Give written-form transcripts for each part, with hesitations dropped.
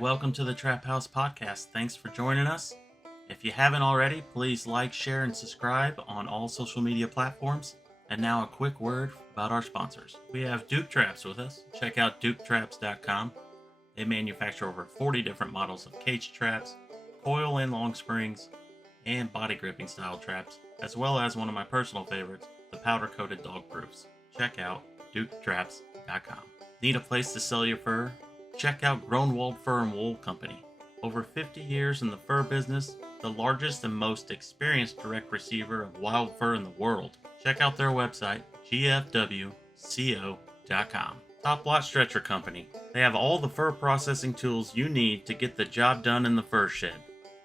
Welcome to the Traphouse podcast. Thanks for joining us. If you haven't already, please like, share, and subscribe on all social media platforms. And now a quick word about our sponsors. We have Duke Traps with us. Check out duketraps.com. They manufacture over 40 different models of cage traps, coil and long springs, and body gripping style traps, as well as one of my personal favorites, the powder-coated dog proofs. Check out duketraps.com. Need a place to sell your fur? Check out Groenwald Fur and Wool Company. Over 50 years in the fur business, the largest and most experienced direct receiver of wild fur in the world. Check out their website, gfwco.com. Top Lot Stretcher Company. They have all the fur processing tools you need to get the job done in the fur shed.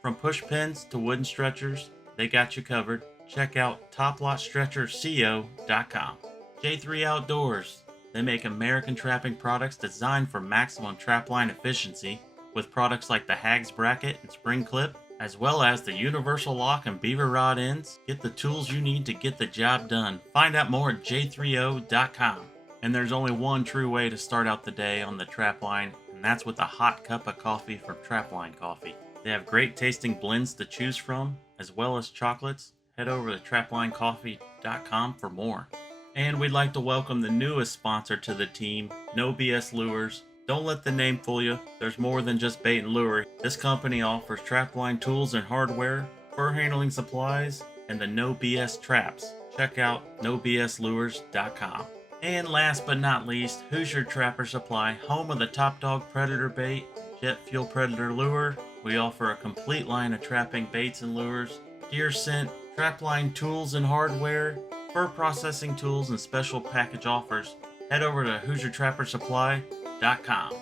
From push pins to wooden stretchers, they got you covered. Check out toplotstretcherco.com. J3 Outdoors. They make American trapping products designed for maximum trapline efficiency, with products like the Hags Bracket and Spring Clip, as well as the Universal Lock and Beaver Rod ends. Get the tools you need to get the job done. Find out more at j3o.com. And there's only one true way to start out the day on the trapline, and that's with a hot cup of coffee from Trapline Coffee. They have great tasting blends to choose from, as well as chocolates. Head over to traplinecoffee.com for more. And we'd like to welcome the newest sponsor to the team, No BS Lures. Don't let the name fool you. There's more than just bait and lure. This company offers trapline tools and hardware, fur handling supplies, and the No BS traps. Check out nobslures.com. And last but not least, Hoosier Trapper Supply, home of the Top Dog Predator Bait, Jet Fuel Predator Lure. We offer a complete line of trapping baits and lures, deer scent, trapline tools and hardware, fur processing tools, and special package offers. Head over to HoosierTrapperSupply.com.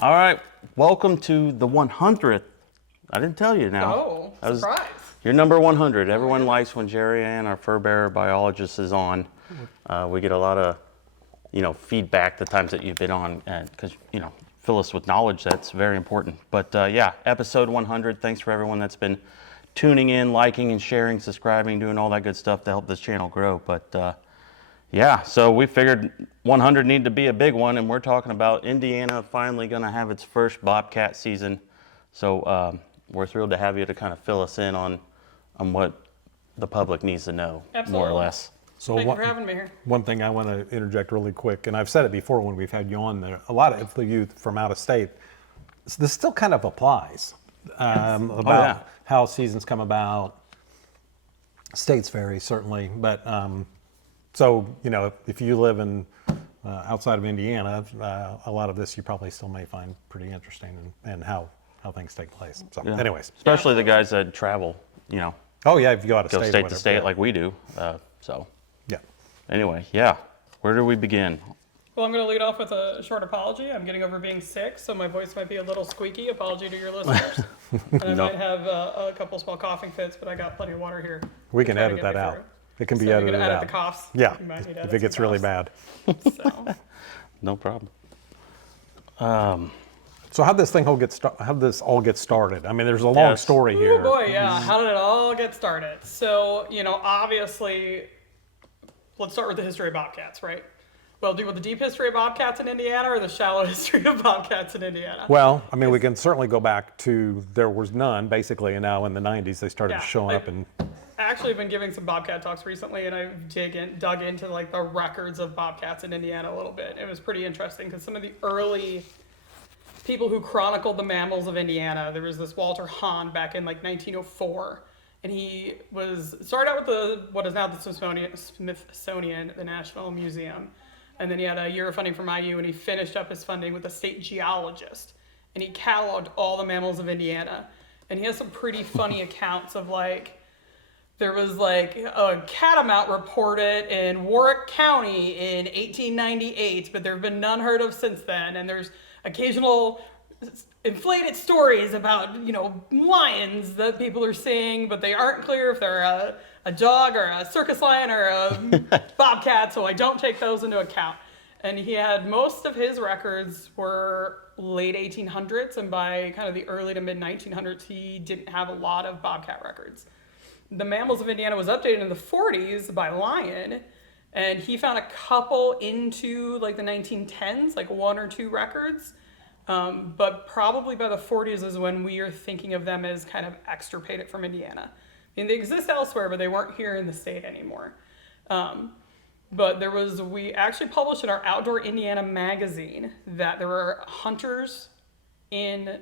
All right, welcome to the 100th. I didn't tell you now. Oh, surprise. You're number 100. Everyone likes when Geriann, our Furbearer biologist, is on. We get a lot of, feedback the times that you've been on, because, fill us with knowledge. That's very important. But yeah, episode 100. Thanks for everyone that's been tuning in, liking and sharing, subscribing, doing all that good stuff to help this channel grow. But yeah, so we figured 100 needed to be a big one, and we're talking about Indiana finally going to have its first Bobcat season. So we're thrilled to have you to kind of fill us in on what the public needs to know. Absolutely. More or less. So Thank you for having me here. One thing I want to interject really quick, and I've said it before when we've had you on there, a lot of the youth from out of state, this still kind of applies about how seasons come about. States vary, certainly, but so, if you live in outside of Indiana, a lot of this you probably still may find pretty interesting and how things take place. So anyways. Especially the guys that travel, Oh yeah, if you go out of go state to state like we do. So yeah. anyway, yeah. Where do we begin? Well, I'm going to lead off with a short apology. I'm getting over being sick, so my voice might be a little squeaky. Apology to your listeners. And I might have a couple small coughing fits, but I got plenty of water here. We can edit that out. It can be So edited you can edit out. the coughs. Yeah, You might need to if edit it gets some really coughs. bad. So, No problem. So how'd this all get started? I mean, there's a long story here. oh boy, yeah. How did it all get started? So, obviously, let's start with the history of Bobcats, right? Well, do you want the deep history of Bobcats in Indiana or the shallow history of Bobcats in Indiana? Well, I mean, we can certainly go back to there was none, basically, and now in the 90s they started showing up. And I actually have been giving some Bobcat talks recently, and I've dug into like the records of Bobcats in Indiana a little bit. It was pretty interesting because some of the early people who chronicled the mammals of Indiana, there was this Walter Hahn back in like 1904, and he started out with what is now the Smithsonian, the National Museum. And then he had a year of funding from IU, and he finished up his funding with a state geologist. And he cataloged all the mammals of Indiana. And he has some pretty funny accounts of there was a catamount reported in Warwick County in 1898, but there have been none heard of since then. And there's occasional inflated stories about, lions that people are seeing, but they aren't clear if they're a dog or a circus lion or a bobcat, so I don't take those into account. And he had most of his records were late 1800s, and by kind of the early to mid 1900s, he didn't have a lot of bobcat records. The Mammals of Indiana was updated in the 40s by Lyon, And he found a couple into like the 1910s, like 1 or 2 records. But probably by the 40s is when we are thinking of them as kind of extirpated from Indiana. I mean, they exist elsewhere, but they weren't here in the state anymore. But we actually published in our Outdoor Indiana magazine that there were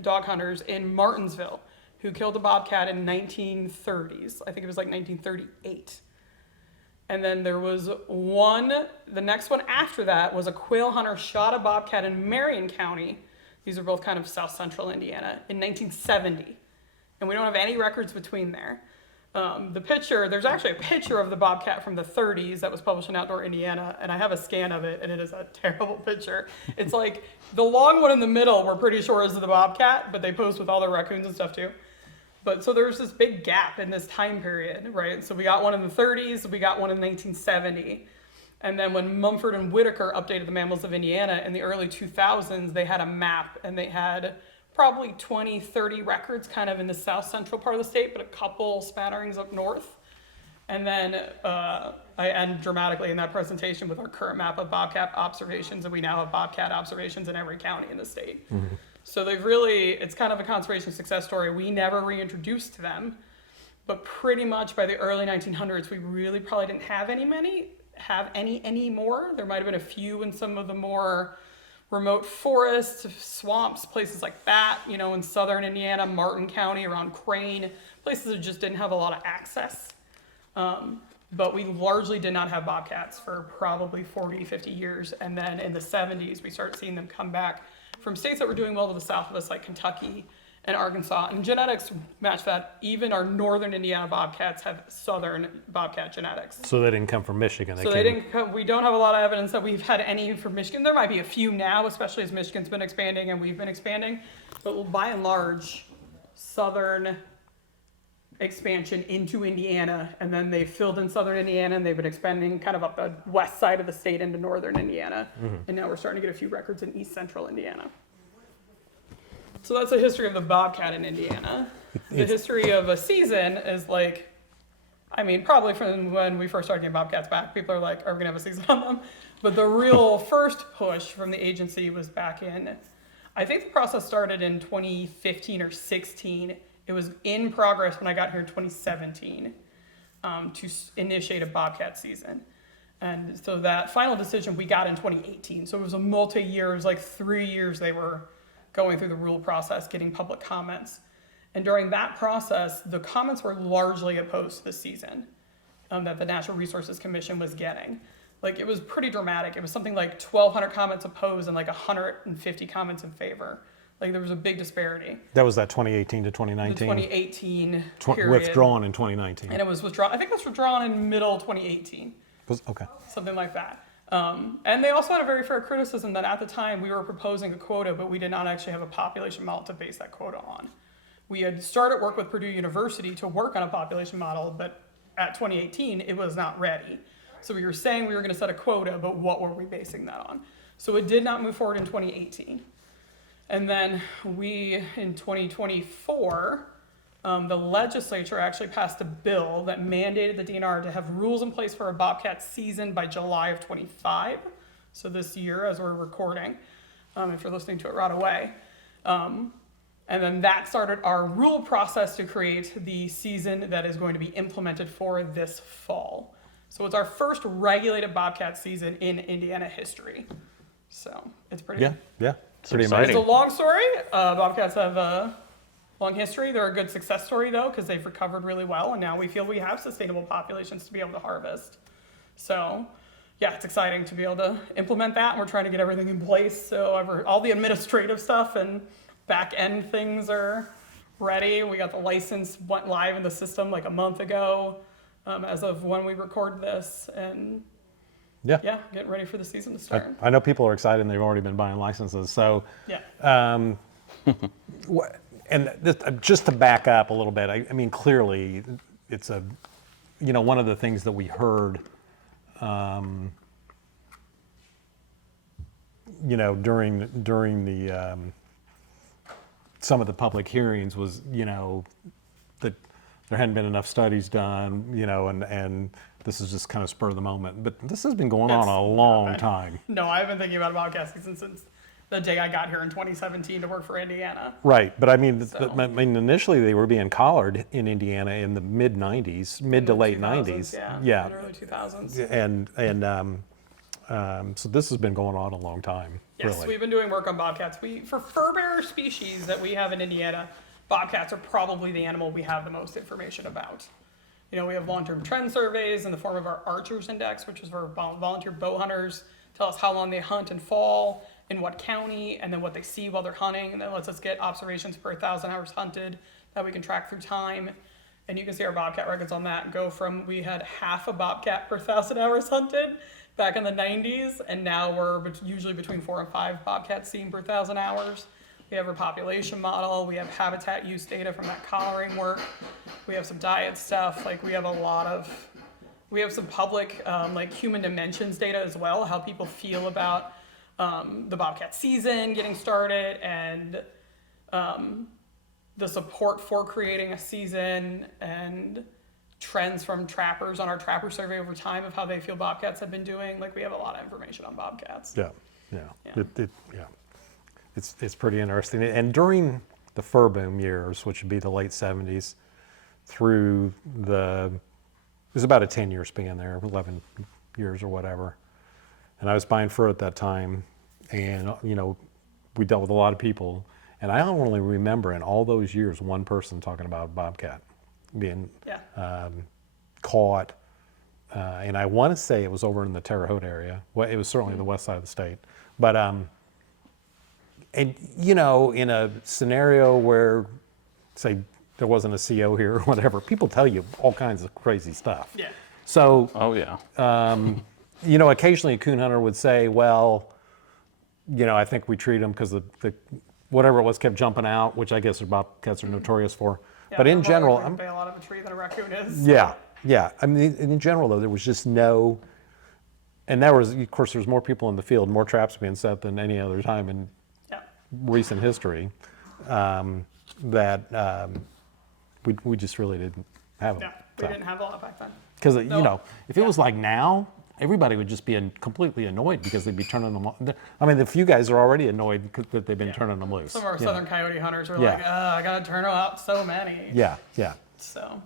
dog hunters in Martinsville who killed a bobcat in 1930s. I think it was like 1938. And then there was the next one after that was a quail hunter shot a bobcat in Marion County. These are both kind of south central Indiana in 1970. And we don't have any records between there. There's actually a picture of the bobcat from the 30s that was published in Outdoor Indiana, and I have a scan of it, and it is a terrible picture. It's like the long one in the middle, we're pretty sure is the bobcat, but they posed with all their raccoons and stuff too. But so there's this big gap in this time period, right? So we got one in the 30s, we got one in 1970. And then when Mumford and Whitaker updated the Mammals of Indiana in the early 2000s, they had a map and they had probably 20, 30 records kind of in the south central part of the state, but a couple spatterings up north. And then I end dramatically in that presentation with our current map of bobcat observations, and we now have bobcat observations in every county in the state. Mm-hmm. So it's kind of a conservation success story. We never reintroduced them, but pretty much by the early 1900s, we really probably didn't have any anymore. There might have been a few in some of the more remote forests, swamps, places like that, in southern Indiana, Martin County, around Crane, places that just didn't have a lot of access. But we largely did not have bobcats for probably 40, 50 years. And then in the 70s, we started seeing them come back from states that were doing well to the south of us, like Kentucky and Arkansas. And genetics match that. Even our northern Indiana bobcats have southern bobcat genetics. So they didn't come from Michigan. We don't have a lot of evidence that we've had any from Michigan. There might be a few now, especially as Michigan's been expanding and we've been expanding. But by and large, southern expansion into Indiana, and then they filled in southern Indiana, and they've been expanding kind of up the west side of the state into northern Indiana. Mm-hmm. And now we're starting to get a few records in east central Indiana. So that's the history of the bobcat in Indiana. The history of a season is probably from when we first started getting bobcats back, people are like, are we gonna have a season on them? But the real first push from the agency was back in, I think the process started in 2015 or 16. It was in progress when I got here in 2017 to initiate a bobcat season. And so that final decision we got in 2018. So it was a multi-year, it was like 3 years they were going through the rule process, getting public comments. And during that process, the comments were largely opposed to the season that the Natural Resources Commission was getting. It was pretty dramatic. It was something like 1,200 comments opposed and 150 comments in favor. There was a big disparity. That was that 2018 to 2019? The 2018 period. Withdrawn in 2019. And it was withdrawn, I think it was withdrawn in middle 2018. Okay. Something like that. And they also had a very fair criticism that at the time we were proposing a quota, but we did not actually have a population model to base that quota on. We had started work with Purdue University to work on a population model, but at 2018, it was not ready. So we were saying we were going to set a quota, but what were we basing that on? So it did not move forward in 2018. And then in 2024, the legislature actually passed a bill that mandated the DNR to have rules in place for a bobcat season by July of 25. So this year, as we're recording, if you're listening to it right away. And then that started our rule process to create the season that is going to be implemented for this fall. So it's our first regulated bobcat season in Indiana history. So it's pretty pretty amazing. It's a long story. Bobcats have a long history. They're a good success story, though, because they've recovered really well, and now we feel we have sustainable populations to be able to harvest. So, it's exciting to be able to implement that, and we're trying to get everything in place. So all the administrative stuff and back-end things are ready. We got the license, went live in the system a month ago, as of when we record this, and getting ready for the season to start. I know people are excited and they've already been buying licenses. So, and just to back up a little bit, I mean, clearly it's one of the things that we heard, during the, some of the public hearings was, there hadn't been enough studies done, and this is just kind of spur of the moment. But this has been going on a long time. No, I've been thinking about bobcat season since the day I got here in 2017 to work for Indiana. Right, but I mean, initially they were being collared in Indiana in the mid '90s, mid to late 90s. Yeah, in early 2000s. So this has been going on a long time. Yes, really. we've been doing work on bobcats. For fur-bearer species that we have in Indiana, bobcats are probably the animal we have the most information about. We have long-term trend surveys in the form of our Archers Index, which is for volunteer bow hunters. Tell us how long they hunt and fall, in what county, and then what they see while they're hunting. And that lets us get observations per 1,000 hours hunted that we can track through time. And you can see our bobcat records on that go from, we had half a bobcat per 1,000 hours hunted back in the 90s, and now we're usually between 4 and 5 bobcats seen per 1,000 hours. We have our population model. We have habitat use data from that collaring work. We have some diet stuff. We have some public human dimensions data as well, how people feel about the bobcat season getting started, and the support for creating a season, and trends from trappers on our trapper survey over time of how they feel bobcats have been doing. We have a lot of information on bobcats. Yeah. It's pretty interesting. And during the fur boom years, which would be the late 70s through it was about a 10-year span there, 11 years or whatever. And I was buying fur at that time, and we dealt with a lot of people, and I only remember in all those years one person talking about bobcat being caught, and I want to say it was over in the Terre Haute area. Well, it was certainly the west side of the state, but and in a scenario where, say, there wasn't a CO here or whatever, people tell you all kinds of crazy stuff. Yeah. So, Oh, occasionally a coon hunter would say, well, I think we treat them because the whatever it was kept jumping out, which I guess bobcats are notorious for. Yeah, but in general, a lot of a tree than a raccoon is. Yeah. I mean, in general, though, there was just no, and of course, there's more people in the field, more traps being set than any other time in recent history, that we just really didn't have them. Yeah, we didn't have a lot back then. Because, if it was like now, everybody would just be completely annoyed because they'd be turning them. I mean, the few guys are already annoyed that they've been turning them loose. Some of our southern coyote hunters are like, I gotta turn out so many. Yeah. So,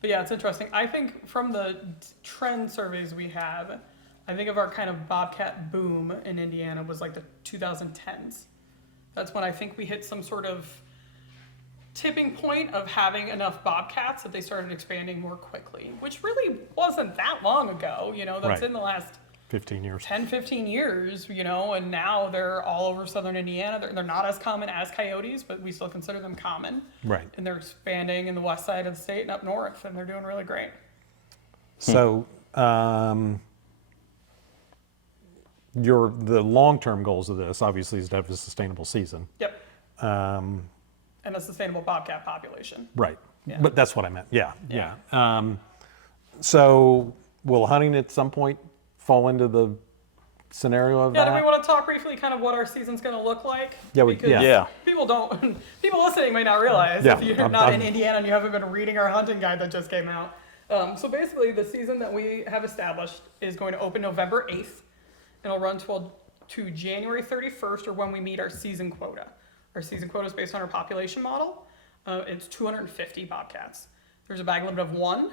but it's interesting. I think from the trend surveys we have, I think of our kind of bobcat boom in Indiana was like the 2010s. That's when I think we hit some sort of tipping point of having enough bobcats that they started expanding more quickly, which really wasn't that long ago. That's in the last 15 years. 10, 15 years, and now they're all over southern Indiana. They're not as common as coyotes, but we still consider them common. Right. And they're expanding in the west side of the state and up north, and they're doing really great. So, the long-term goals of this, obviously, is to have a sustainable season. Yep. And a sustainable bobcat population. Right. Yeah. But that's what I meant. Yeah. So, will hunting at some point fall into the scenario of that? Do we want to talk briefly kind of what our season's going to look like? Yeah, People listening may not realize if you're not in Indiana and you haven't been reading our hunting guide that just came out. So basically, the season that we have established is going to open November 8th. It'll run to January 31st, or when we meet our season quota. Our season quota is based on our population model. It's 250 bobcats. There's a bag limit of 1.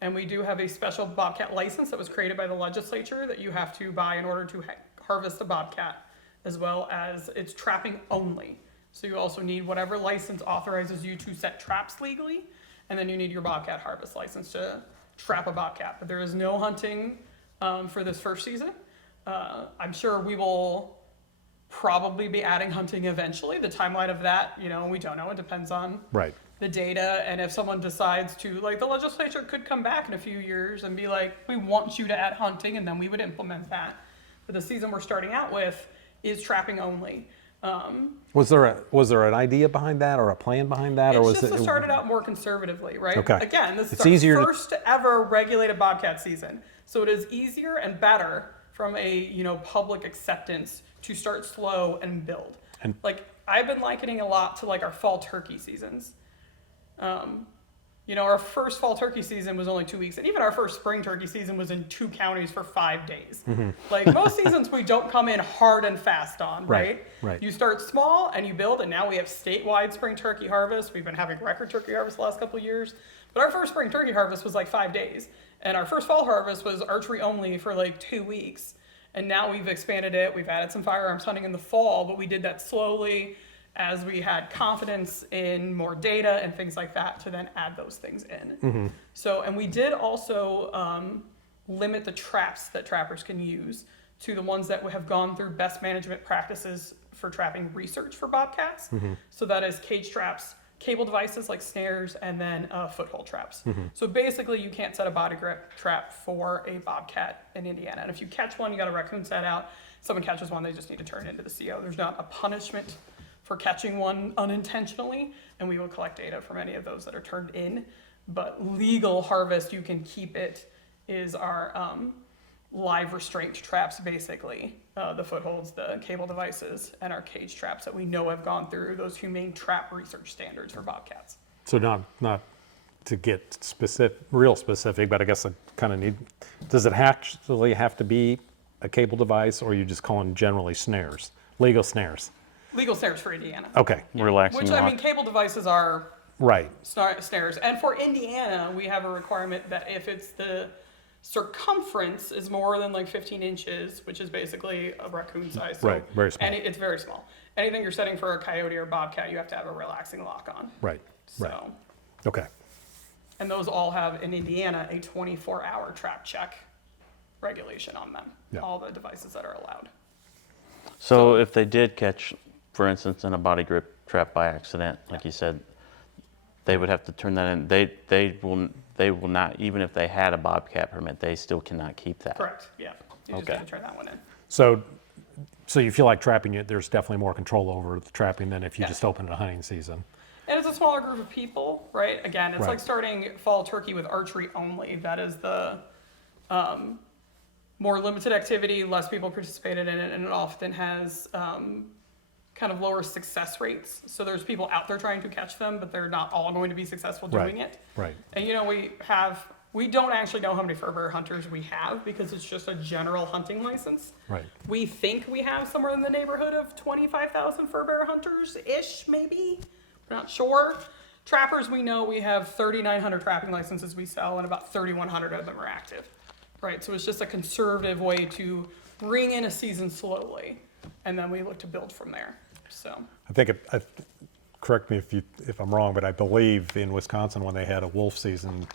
And we do have a special bobcat license that was created by the legislature that you have to buy in order to harvest a bobcat, as well as it's trapping only. So you also need whatever license authorizes you to set traps legally, and then you need your bobcat harvest license to trap a bobcat. But there is no hunting for this first season. I'm sure we will probably be adding hunting eventually. The timeline of that, we don't know. It depends on the data, and if someone decides to, the legislature could come back in a few years and be like, we want you to add hunting, and then we would implement that. But the season we're starting out with is trapping only. Was there an idea behind that, or a plan behind that, or was it? It started out more conservatively, right? Okay. Again, this is our first ever regulated bobcat season, so it is easier and better from a public acceptance to start slow and build. And I've been likening a lot to our fall turkey seasons. You know, our first fall turkey season was only 2 weeks, and even our first spring turkey season was in 2 counties for 5 days. Like most seasons, we don't come in hard and fast on, right? Right. You start small and you build, and now we have statewide spring turkey harvest. We've been having record turkey harvest the last couple of years, but our first spring turkey harvest was like 5 days, and our first fall harvest was archery only for like 2 weeks. And now we've expanded it. We've added some firearms hunting in the fall, but we did that slowly as we had confidence in more data and things like that to then add those things in. So, and we did also limit the traps that trappers can use to the ones that have gone through best management practices for trapping research for bobcats. So that is cage traps, cable devices like snares, and then foothold traps. So basically you can't set a body grip trap for a bobcat in Indiana. And if you catch one, you got a raccoon set out. Someone catches one, they just need to turn it into the CO. There's not a punishment for catching one unintentionally, and we will collect data from any of those that are turned in. But legal harvest, you can keep it, is our live restraint traps, basically. The footholds, the cable devices, and our cage traps that we know have gone through those humane trap research standards for bobcats. So not to get real specific, but I guess I kind of need, does it actually have to be a cable device, or are you just calling generally snares, legal snares? Legal snares for Indiana. Okay. Relaxing Which, lock. I mean, cable devices are Right. snares. And for Indiana, we have a requirement that if it's the circumference is more than like 15 inches, which is basically a raccoon size. So, Right, very small. And it's very small. Anything you're setting for a coyote or bobcat, you have to have a relaxing lock on. Right. So, Right. Okay. and those all have, in Indiana, a 24-hour trap check regulation on them. Yeah. All the devices that are allowed. So if they did catch, for instance, in a body grip trap by accident, like you said, they would have to turn that in. They will not, even if they had a bobcat permit, they still cannot keep that. Correct, yeah. You just Okay. have to turn that one in. So you feel like trapping it, there's definitely more control over the trapping than if you Yeah. just open a hunting season. And it's a smaller group of people, right? Again, it's Right. like starting fall turkey with archery only. That is the more limited activity, less people participated in it, and it often has kind of lower success rates. So there's people out there trying to catch them, but they're not all going to be successful doing it. Right. And you know, we don't actually know how many fur hunters we have because it's just a general hunting license. Right. We think we have somewhere in the neighborhood of 25,000 fur hunters-ish, maybe. We're not sure. Trappers, we know we have 3,900 trapping licenses we sell, and about 3,100 of them are active. Right, so it's just a conservative way to bring in a season slowly, and then we look to build from there. So I think correct me if I'm wrong, but I believe in Wisconsin when they had a wolf season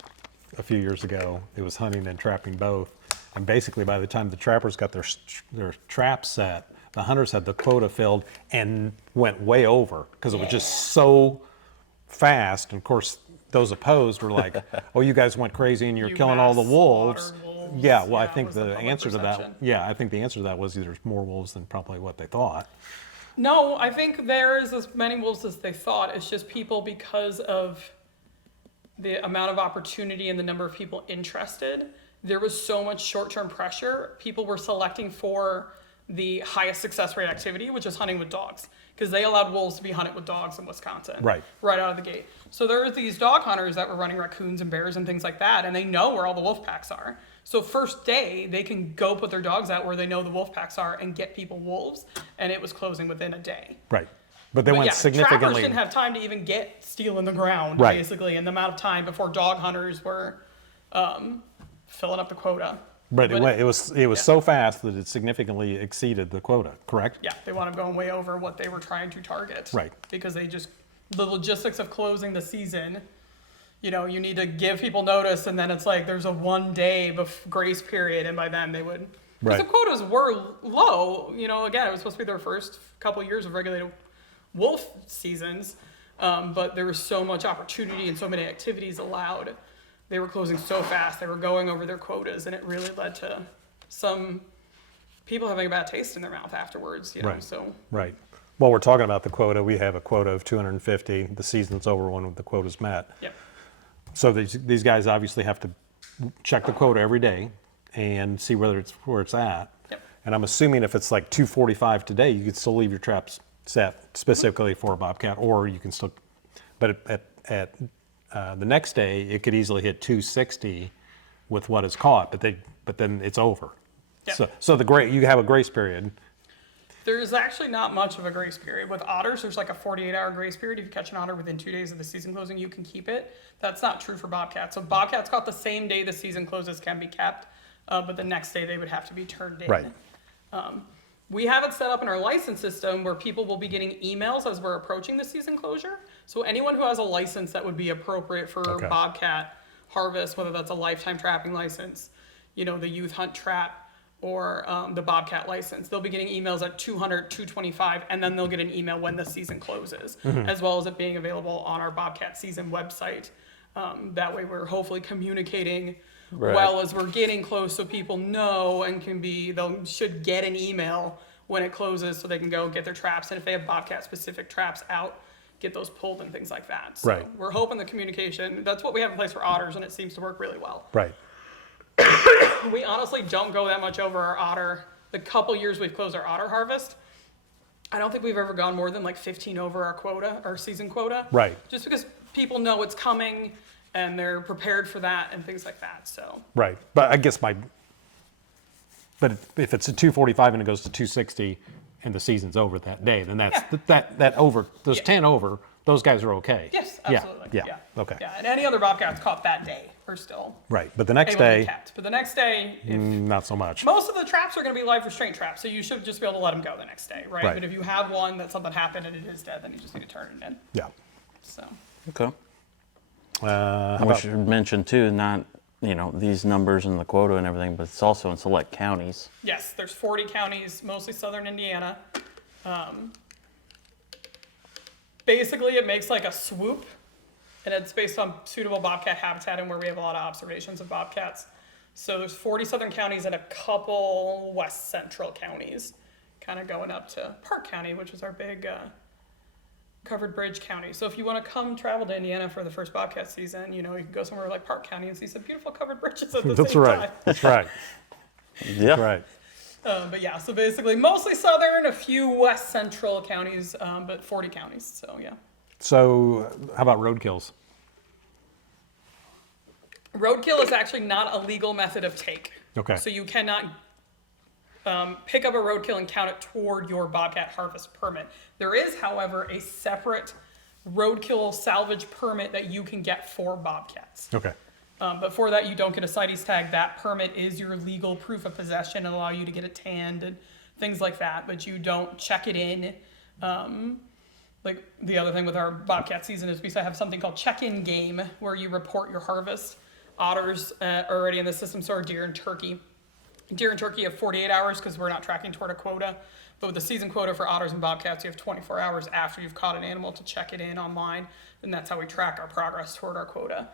a few years ago, it was hunting and trapping both. And basically, by the time the trappers got their traps set, the hunters had the quota filled and went way over because it was just so fast. And of course, those opposed were like, "Oh, you guys went crazy and you're You killing all the mass wolves." slaughtered wolves. Yeah, well, I Yeah, think was the the public answer to perception. that, I think the answer to that was there's more wolves than probably what they thought. no, I think there is as many wolves as they thought. It's just people, because of the amount of opportunity and the number of people interested, there was so much short-term pressure. People were selecting for the highest success rate activity, which is hunting with dogs, because they allowed wolves to be hunted with dogs in Wisconsin. Right. Right out of the gate. So there were these dog hunters that were running raccoons and bears and things like that, and they know where all the wolf packs are. So first day, they can go put their dogs out where they know the wolf packs are and get people wolves, and it was closing within a day. Right. But they But went yeah, trappers significantly. didn't have time to even get steel in the ground, Right. basically, and the amount of time before dog hunters were filling up the quota. But But- it was so fast that it significantly exceeded the quota, correct? Yeah, they wound up going way over what they were trying to target. Right. Because the logistics of closing the season, you know, you need to give people notice, and then it's like there's a 1 day grace period, and by then they would. Because Right. the quotas were low, you know, again, it was supposed to be their first couple years of regulated wolf seasons, but there was so much opportunity and so many activities allowed. They were closing so fast, they were going over their quotas, and it really led to some people having a bad taste in their mouth afterwards, you know, Right. so. Right. While we're talking about the quota, we have a quota of 250. The season's over when the quota's met. Yep. So these guys obviously have to check the quota every day and see where it's at. Yep. And I'm assuming if it's like 245 today, you could still leave your traps set specifically for a bobcat, or you can still, but at The next day, it could easily hit 260 with what is caught, but then it's over. Yep. So you have a grace period. There's actually not much of a grace period. With otters, there's like a 48-hour grace period. If you catch an otter within 2 days of the season closing, you can keep it. That's not true for bobcats. So bobcats caught the same day the season closes can be kept, but the next day they would have to be turned in. Right. We have it set up in our license system where people will be getting emails as we're approaching the season closure. So anyone who has a license that would be appropriate for Okay. bobcat harvest, whether that's a lifetime trapping license, the youth hunt trap, or the bobcat license, they'll be getting emails at 200, 225, and then they'll get an email when the season closes, as well as it being available on our bobcat season website. That way we're hopefully communicating Right. well as we're getting close, so people know and should get an email when it closes so they can go get their traps, and if they have bobcat specific traps out, get those pulled and things like that. So Right. we're hoping the communication, that's what we have in place for otters, and it seems to work really well. Right. We honestly don't go that much over our otter. The couple years we've closed our otter harvest, I don't think we've ever gone more than like 15 over our quota, our season quota. Right. Just because people know it's coming and they're prepared for that and things like that. So Right. But I guess but if it's a 245 and it goes to 260 and the season's over that day, then that's that over those Yeah. 10 over. Those guys are okay. yes, Yeah, absolutely. Yeah. Okay. Yeah, and any other bobcats caught that day are still Right. But the next able to be day, kept. But the next day, not so much. most of the traps are going to be live restraint traps, so you should just be able to let them go the next day, right? Right. But if you have one that something happened and it is dead, then you just need to turn it in. Yeah. So Okay. How And we about, should mention too, not, these numbers and the quota and everything, but it's also in select counties. yes, there's 40 counties, mostly southern Indiana. Basically, it makes like a swoop, and it's based on suitable bobcat habitat and where we have a lot of observations of bobcats. So there's 40 southern counties and a couple west central counties, kind of going up to Park County, which is our big covered bridge county. So if you want to come travel to Indiana for the first bobcat season, you can go somewhere like Park County and see some beautiful covered bridges at the that's same right. time. That's right. Yeah. That's right. But yeah, so basically mostly southern, a few west central counties, but 40 counties. So yeah. So how about roadkills? Roadkill is actually not a legal method of take. Okay. So you cannot pick up a roadkill and count it toward your bobcat harvest permit. There is, however, a separate roadkill salvage permit that you can get for bobcats. Okay. But for that, you don't get a CITES tag. That permit is your legal proof of possession and allow you to get it tanned and things like that. But you don't check it in. Like the other thing with our bobcat season is we have something called check-in game where you report your harvest. Otters are already in the system, so are deer and turkey. Deer and turkey have 48 hours because we're not tracking toward a quota. But with the season quota for otters and bobcats, you have 24 hours after you've caught an animal to check it in online. And that's how we track our progress toward our quota.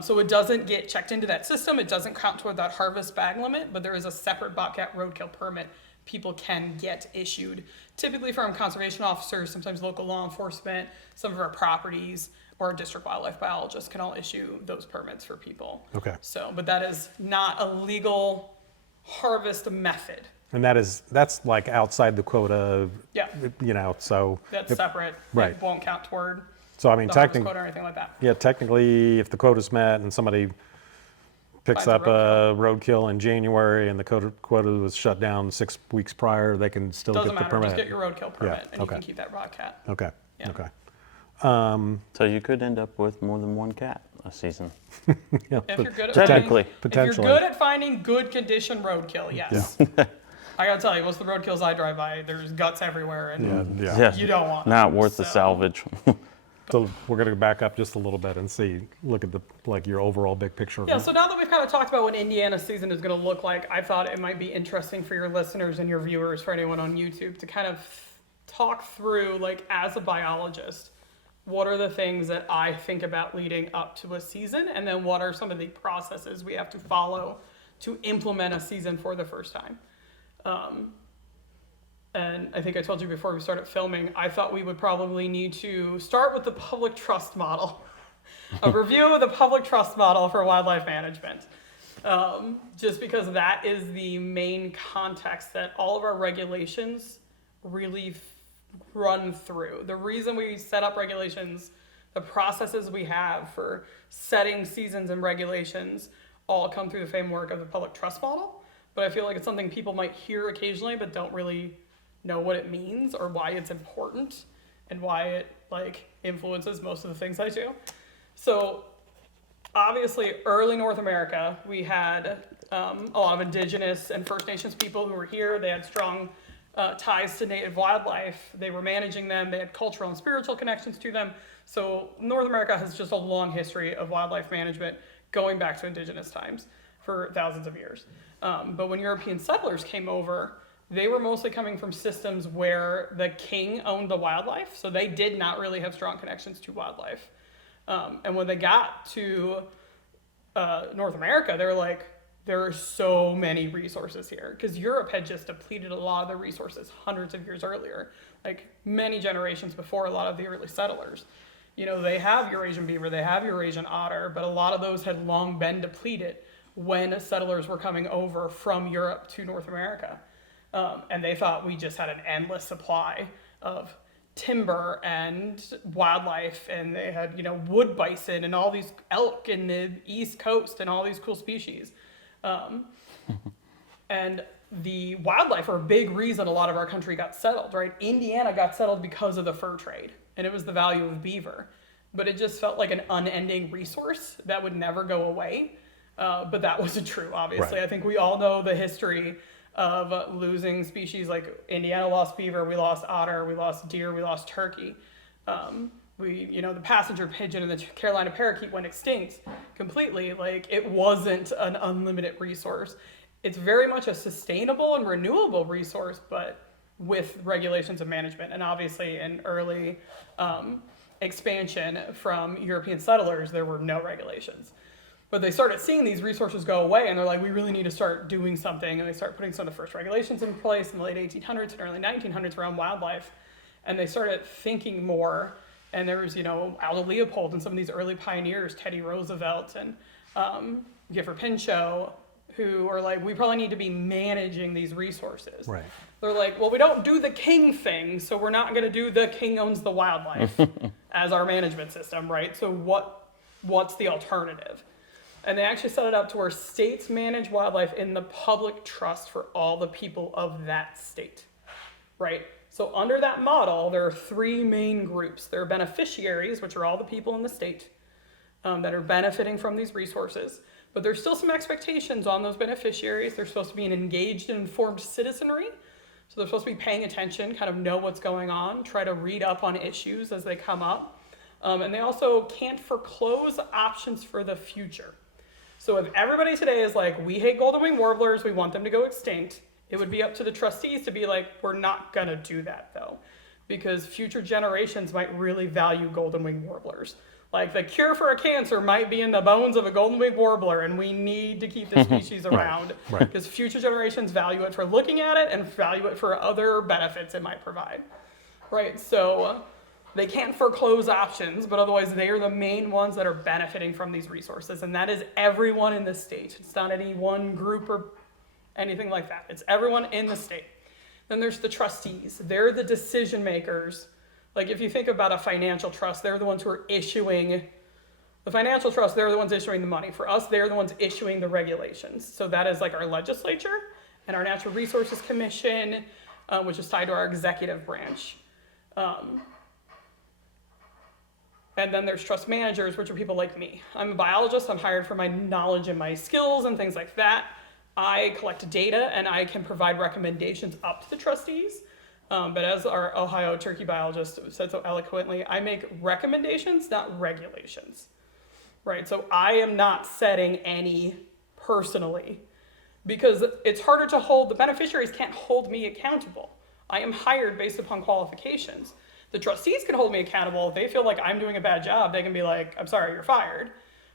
So it doesn't get checked into that system. It doesn't count toward that harvest bag limit, but there is a separate bobcat roadkill permit people can get issued, typically from conservation officers, sometimes local law enforcement, some of our properties, or our district wildlife biologists can all issue those permits for people. Okay. So, but that is not a legal harvest method. And that's like outside the quota. Yeah. So. That's separate. Right. It won't count toward So I mean, the harvest technically, quota or anything like that. yeah, technically, if the quota's met and somebody picks Buys a up a roadkill in January and the quota was shut down 6 weeks prior, they can still Doesn't get the matter. permit. Just get your roadkill permit, and you okay. can keep that bobcat. Okay. Yeah. Okay. So you could end up with more than one cat a season. Yeah. If you're good at Technically. finding, if Potentially. you're good at finding good condition roadkill, yes. I gotta tell you, most of the roadkills I drive by, there's guts everywhere, and Yeah. Yeah. you don't want Not them, worth the so- salvage. So we're going to back up just a little bit and look at your overall big picture. Yeah, so now that we've kind of talked about what Indiana season is going to look like, I thought it might be interesting for your listeners and your viewers, for anyone on YouTube, to kind of talk through, like, as a biologist, what are the things that I think about leading up to a season, and then what are some of the processes we have to follow to implement a season for the first time. And I think I told you before we started filming, I thought we would probably need to start with the public trust model. A review of the public trust model for wildlife management. Just because that is the main context that all of our regulations really run through. The reason we set up regulations The processes we have for setting seasons and regulations all come through the framework of the public trust model. But I feel like it's something people might hear occasionally, but don't really know what it means or why it's important and why it like influences most of the things I do. So obviously, early North America, we had a lot of indigenous and First Nations people who were here. They had strong ties to native wildlife. They were managing them. They had cultural and spiritual connections to them. So North America has just a long history of wildlife management going back to indigenous times for thousands of years. But when European settlers came over, they were mostly coming from systems where the king owned the wildlife. So they did not really have strong connections to wildlife. And when they got to North America, they were like, there are so many resources here. Because Europe had just depleted a lot of the resources hundreds of years earlier, like many generations before a lot of the early settlers. You know, they have Eurasian beaver, they have Eurasian otter, but a lot of those had long been depleted when settlers were coming over from Europe to North America. And they thought we just had an endless supply of timber and wildlife, and they had, you know, wood bison and all these elk in the East Coast and all these cool species. And the wildlife are a big reason a lot of our country got settled, right? Indiana got settled because of the fur trade, and it was the value of beaver. But it just felt like an unending resource that would never go away. But that wasn't true, obviously. Right. I think we all know the history of losing species. Like Indiana lost beaver, we lost otter, we lost deer, we lost turkey. The passenger pigeon and the Carolina parakeet went extinct completely. Like, it wasn't an unlimited resource. It's very much a sustainable and renewable resource, but with regulations and management. And obviously in early expansion from European settlers, there were no regulations. But they started seeing these resources go away, and they're like, we really need to start doing something. And they start putting some of the first regulations in place in the late 1800s and early 1900s around wildlife. And they started thinking more. And there was, Aldo Leopold and some of these early pioneers, Teddy Roosevelt and Gifford Pinchot, who are like, we probably need to be managing these resources. Right. They're like, well, we don't do the king thing, so we're not going to do the king owns the wildlife as our management system, right? So what's the alternative? And they actually set it up to where states manage wildlife in the public trust for all the people of that state, right? So under that model, there are three main groups. There are beneficiaries, which are all the people in the state that are benefiting from these resources. But there's still some expectations on those beneficiaries. They're supposed to be an engaged and informed citizenry. So they're supposed to be paying attention, kind of know what's going on, try to read up on issues as they come up. And they also can't foreclose options for the future. So if everybody today is like, we hate golden winged warblers, we want them to go extinct, it would be up to the trustees to be like, we're not gonna do that though, because future generations might really value golden winged warblers. Like, the cure for a cancer might be in the bones of a golden winged warbler, and we need to keep the species around because future generations value it for looking at it and value it for other benefits it might provide, right? So they can't foreclose options, but otherwise they are the main ones that are benefiting from these resources, and that is everyone in the state. It's not any one group or anything like that. It's everyone in the state. Then there's the trustees. They're the decision makers. Like, if you think about a financial trust, they're the ones who are issuing the financial trust. They're the ones issuing the money. For us, they're the ones issuing the regulations. So that is like our legislature and our Natural Resources Commission, which is tied to our executive branch. And then there's trust managers, which are people like me. I'm a biologist. I'm hired for my knowledge and my skills and things like that. I collect data and I can provide recommendations up to the trustees. But as our Ohio turkey biologist said so eloquently, I make recommendations, not regulations, right? So I am not setting any personally, because it's harder to hold, the beneficiaries can't hold me accountable. I am hired based upon qualifications. The trustees can hold me accountable. If they feel like I'm doing a bad job, they can be like, I'm sorry, you're fired,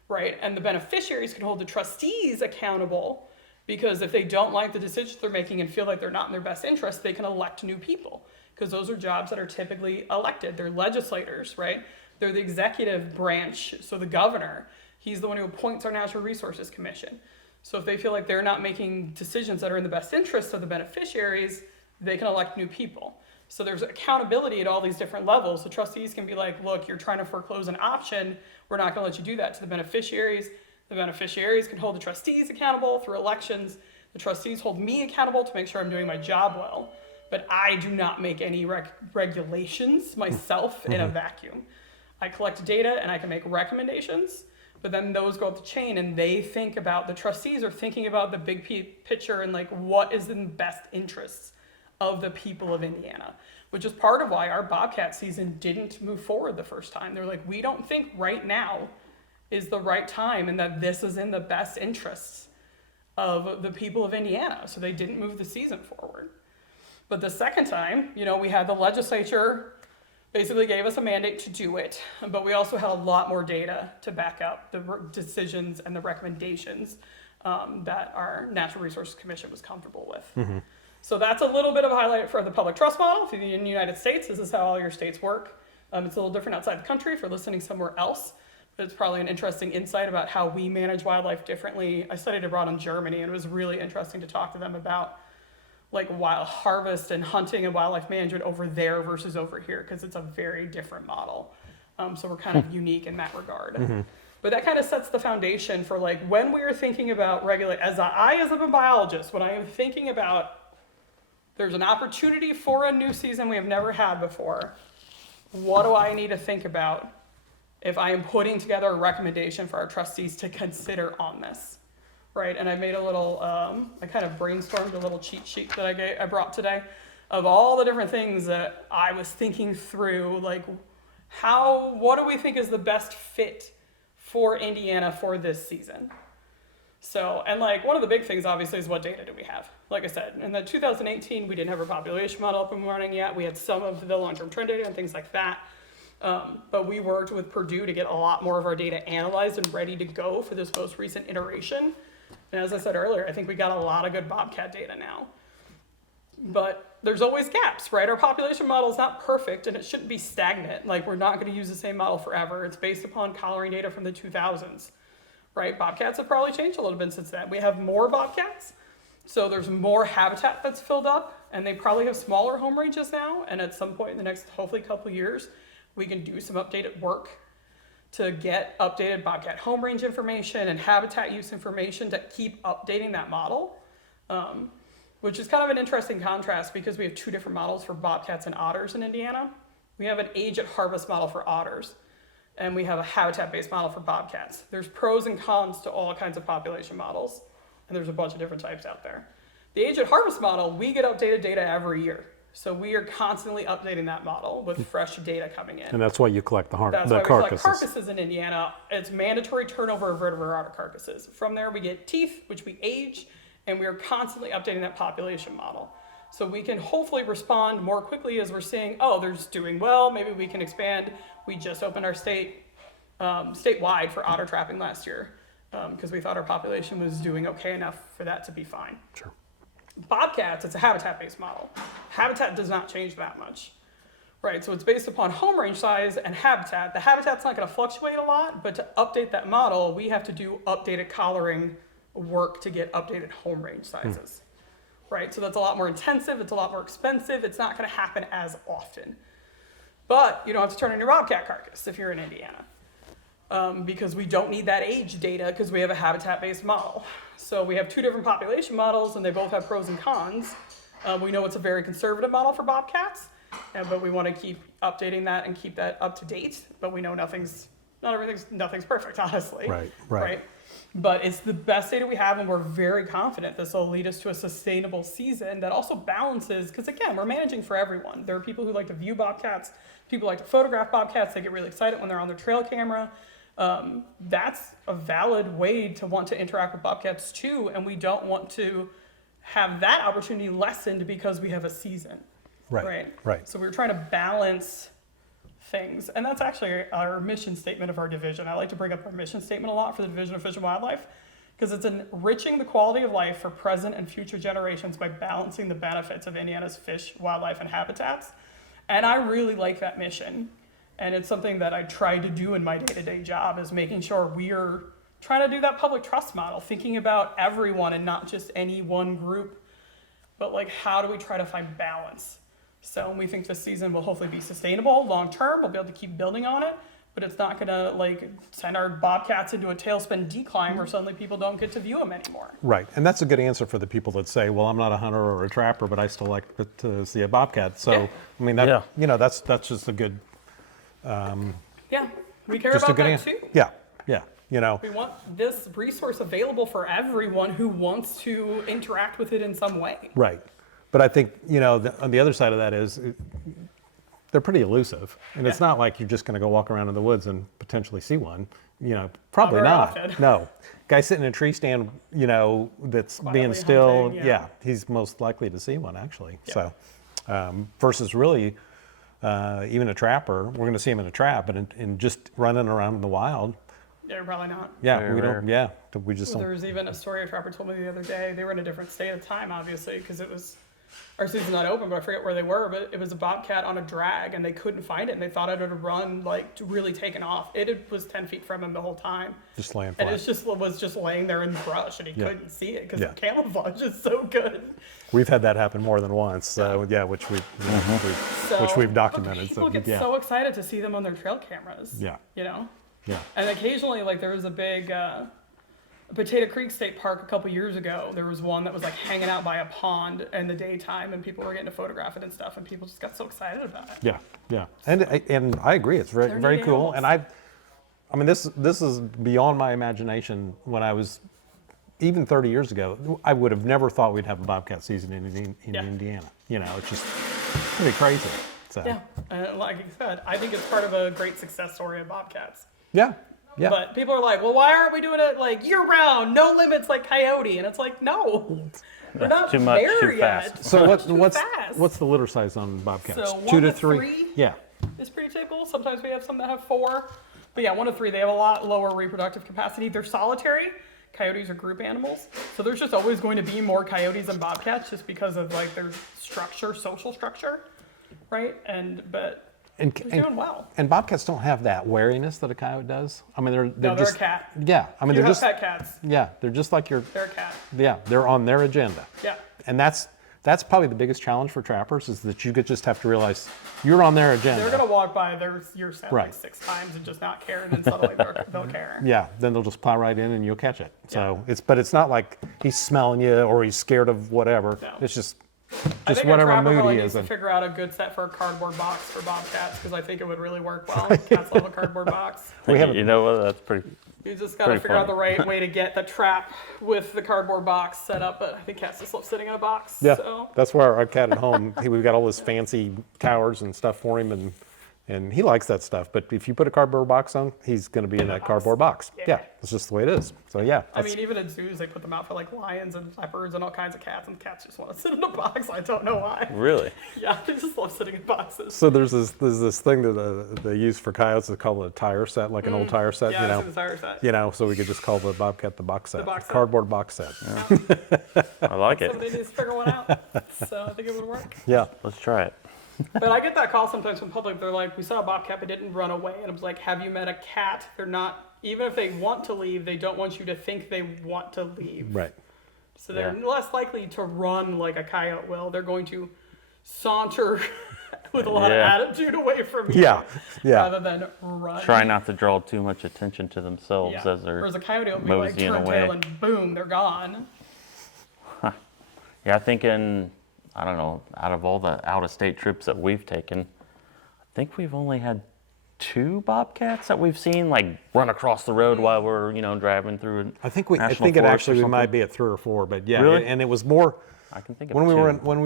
right? And the beneficiaries can hold the trustees accountable, because if they don't like the decisions they're making and feel like they're not in their best interest, they can elect new people, because those are jobs that are typically elected. They're legislators, right? They're the executive branch. So the governor, he's the one who appoints our Natural Resources Commission. So if they feel like they're not making decisions that are in the best interest of the beneficiaries, they can elect new people. So there's accountability at all these different levels. The trustees can be like, look, you're trying to foreclose an option. We're not going to let you do that to the beneficiaries. The beneficiaries can hold the trustees accountable through elections. The trustees hold me accountable to make sure I'm doing my job well. But I do not make any regulations myself in a vacuum. I collect data and I can make recommendations, but then those go up the chain and they think about, the trustees are thinking about the big picture and like what is in the best interests of the people of Indiana, which is part of why our Bobcat season didn't move forward the first time. They're like, we don't think right now is the right time and that this is in the best interests of the people of Indiana. So they didn't move the season forward. But the second time, you know, we had the legislature basically gave us a mandate to do it, but we also had a lot more data to back up the decisions and the recommendations that our Natural Resources Commission was comfortable with. So that's a little bit of a highlight for the public trust model. In the United States, this is how all your states work. It's a little different outside the country if you're listening somewhere else, but it's probably an interesting insight about how we manage wildlife differently. I studied abroad in Germany, and it was really interesting to talk to them about like wild harvest and hunting and wildlife management over there versus over here, because it's a very different model. So we're kind of unique in that regard. But that kind of sets the foundation for like when we are thinking about regulate, as a biologist, when I am thinking about there's an opportunity for a new season we have never had before, what do I need to think about if I am putting together a recommendation for our trustees to consider on this? Right, and I made a little, I kind of brainstormed a little cheat sheet that I brought today of all the different things that I was thinking through, like what do we think is the best fit for Indiana for this season? So, and like one of the big things obviously is what data do we have? Like I said, in the 2018, we didn't have a population model up and running yet. We had some of the long-term trend data and things like that. But we worked with Purdue to get a lot more of our data analyzed and ready to go for this most recent iteration. And as I said earlier, I think we got a lot of good Bobcat data now. But there's always gaps, right? Our population model is not perfect and it shouldn't be stagnant. Like we're not going to use the same model forever. It's based upon collaring data from the 2000s, right? Bobcats have probably changed a little bit since then. We have more Bobcats, so there's more habitat that's filled up, and they probably have smaller home ranges now. And at some point in the next, hopefully, couple of years, we can do some updated work to get updated Bobcat home range information and habitat use information to keep updating that model, which is kind of an interesting contrast because we have two different models for Bobcats and otters in Indiana. We have an age at harvest model for otters, and we have a habitat-based model for Bobcats. There's pros and cons to all kinds of population models, and there's a bunch of different types out there. The age at harvest model, we get updated data every year. So we are constantly updating that model with fresh data coming in. And that's why you collect the That's the why carcasses. we collect carcasses in Indiana. It's mandatory turnover of vertebrate otter carcasses. From there, we get teeth, which we age, and we are constantly updating that population model. So we can hopefully respond more quickly as we're seeing, oh, they're just doing well. Maybe we can expand. We just opened our statewide for otter trapping last year because we thought our population was doing okay enough for that to be fine. Sure. Bobcats, it's a habitat-based model. Habitat does not change that much, right? So it's based upon home range size and habitat. The habitat's not going to fluctuate a lot, but to update that model, we have to do updated collaring work to get updated home range sizes, right? So that's a lot more intensive. It's a lot more expensive. It's not going to happen as often. But you don't have to turn in your Bobcat carcass if you're in Indiana. Because we don't need that age data because we have a habitat-based model. So we have two different population models and they both have pros and cons. We know it's a very conservative model for Bobcats, but we want to keep updating that and keep that up to date. But we know nothing's perfect, honestly. Right. But it's the best data we have, and we're very confident this will lead us to a sustainable season that also balances, because again, we're managing for everyone. There are people who like to view Bobcats, people like to photograph Bobcats, they get really excited when they're on their trail camera. That's a valid way to want to interact with Bobcats too, and we don't want to have that opportunity lessened because we have a season. Right. So we're trying to balance things, and that's actually our mission statement of our division. I like to bring up our mission statement a lot for the Division of Fish and Wildlife because it's enriching the quality of life for present and future generations by balancing the benefits of Indiana's fish, wildlife, and habitats. And I really like that mission. And it's something that I try to do in my day-to-day job is making sure we're trying to do that public trust model, thinking about everyone and not just any one group, but like how do we try to find balance So we think this season will hopefully be sustainable long term. We'll be able to keep building on it, but it's not gonna like send our bobcats into a tailspin decline where suddenly people don't get to view them anymore. Right, and that's a good answer for the people that say, well, I'm not a hunter or a trapper, but I still like to see a bobcat. So, Yeah. I mean, that, Yeah. that's just a good, Yeah, we care just a about good that answer. too. Yeah, We want this resource available for everyone who wants to interact with it in some way. right. But I think, on the other side of that is, they're pretty elusive. And it's Yeah. not like you're just gonna go walk around in the woods and potentially see one, probably very not. often. No. Guy sitting in a tree stand, that's being Quietly still, hunting, yeah. he's most likely to see one actually. Yeah. So, versus really, even a trapper, we're gonna see him in a trap, but in just running around in the wild, They're probably not. yeah, Very we rare. don't, we just There don't. was even a story a trapper told me the other day. They were in a different state of time, obviously, because it was our season's not open, but I forget where they were. But it was a bobcat on a drag, and they couldn't find it, and they thought it had run really taken off. Was 10 feet from him the whole time, Just laying and flat. it was just laying there in the brush, and he Yeah. couldn't see it because Yeah. the camouflage is so good. We've had that happen more than once, so which So, we've documented. People So get yeah, so excited to see them on their trail cameras. Yeah. Yeah. And occasionally, there was a big Potato Creek State Park a couple years ago. There was one that was hanging out by a pond in the daytime, and people were getting to photograph it and stuff, and people just got so excited about it. Yeah, and I agree. It's very They're very neat cool. animals. And this is beyond my imagination. When I was even 30 years ago, I would have never thought we'd have a bobcat season in Yeah. Indiana. It's just pretty crazy. So Yeah, and like I said, I think it's part of a great success story of bobcats. yeah. But people are like, well, why aren't we doing it year round, no limits like coyote? And it's like, no, we're not Too much, there too yet. fast. So fast. what's the litter size on bobcats? So 2 1 to to 3. 3? Yeah. It's pretty typical. Sometimes we have some that have 4. But yeah, 1 to 3, they have a lot lower reproductive capacity. They're solitary. Coyotes are group animals. So there's just always going to be more coyotes than bobcats just because of their social structure, right? But And, they're doing well. and bobcats don't have that wariness that a coyote does. I mean, they're They're just a cat. Yeah, I mean, You they're have just pet cats. they're just like your They're a cat. they're on their agenda. Yeah. And that's probably the biggest challenge for trappers is that you just have to realize you're on their agenda. They're going to walk by your set Right. 6 times and just not care, and then suddenly they'll care. Yeah, then they'll just plow right in and you'll catch it. So it's not like he's smelling you or he's scared of whatever. No. It's just I think whatever our trapper mood probably he needs is to in. figure out a good set for a cardboard box for bobcats because I think it would really work well. Cats love a cardboard box. We haven't- You know what? That's pretty. You just gotta Pretty figure out the funny. right way to get the trap with the cardboard box set up. But I think cats just love sitting in a box. Yeah, So that's where our cat at home, we've got all this fancy towers and stuff for him, and he likes that stuff. But if you put a cardboard box on, he's going to be in that cardboard box. Yeah. Yeah, that's just the way it is. So yeah, I mean, even in zoos, they put them out for lions and leopards and all kinds of cats, and cats just want to sit in a box. I don't know why. Really? Yeah, they just love sitting in boxes. so there's this thing that they use for coyotes. They call it a tire set, like an old tire set. Yeah, I've seen the tire set. So we could just call the bobcat the box set, box set. cardboard box set. I like it. Somebody needs to figure one out. So I think it would work. Yeah. Let's try it. But I get that call sometimes from public. They're like, we saw a bobcat, but didn't run away. And I was like, have you met a cat? They're not, even if they want to leave, they don't want you to think they want to leave. Right. So they're Yeah. less likely to run like a coyote will. They're going to saunter with a lot of Yeah. attitude away from you. Yeah. Yeah. Rather than run. Try not to draw too much attention to themselves Yeah. as they're. Whereas a coyote will be moseying turn away. tail and boom, they're gone. Yeah, I think I don't know, out of all the out-of-state trips that we've taken, I think we've only had 2 bobcats that we've seen run across the road while we're driving through. I think National it forest or actually we might something. be at 3 or 4, but yeah. Really? And it was more. I can think of when we 2.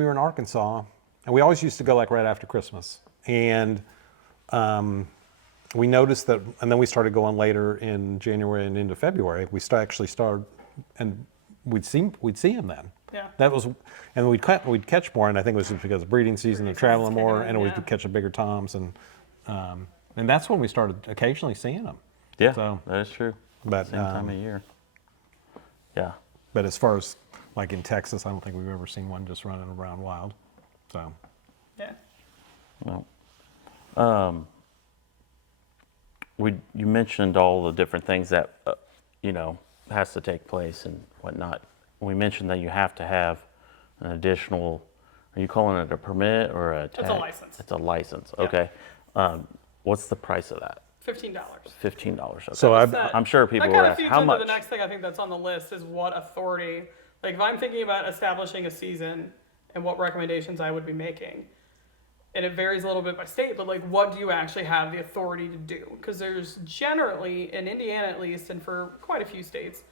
were in Arkansas, and we always used to go right after Christmas, and we noticed that, and then we started going later in January and into February. We actually started, and we'd see them then. Yeah. That was, and we'd catch more, and I think it was just because of breeding season and traveling season's more, kicking in, and we yeah. would catch the bigger toms, and that's when we started occasionally seeing them. Yeah, So, that is true. but Same time of year. Yeah. but as far as in Texas, I don't think we've ever seen one just running around wild. So. Yeah. Well, you mentioned all the different things that has to take place and whatnot. We mentioned that you have to have an additional Are you calling it a permit or a tag? It's a license. It's a license. Yep. Okay. What's the price of that? $15. $15. Okay. So I'm sure people that will kind of ask feeds how into much. the next thing I think that's on the list is what authority, like if I'm thinking about establishing a season and what recommendations I would be making, and it varies a little bit by state, but like what do you actually have the authority to do? Because there's generally, in Indiana at least, and for quite a few states,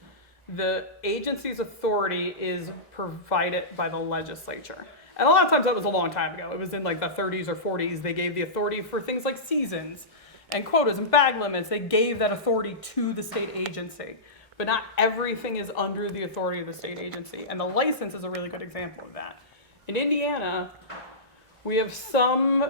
the agency's authority is provided by the legislature. And a lot of times that was a long time ago. It was in like the 30s or 40s. They gave the authority for things like seasons and quotas and bag limits. They gave that authority to the state agency. But not everything is under the authority of the state agency. And the license is a really good example of that. In Indiana, we have some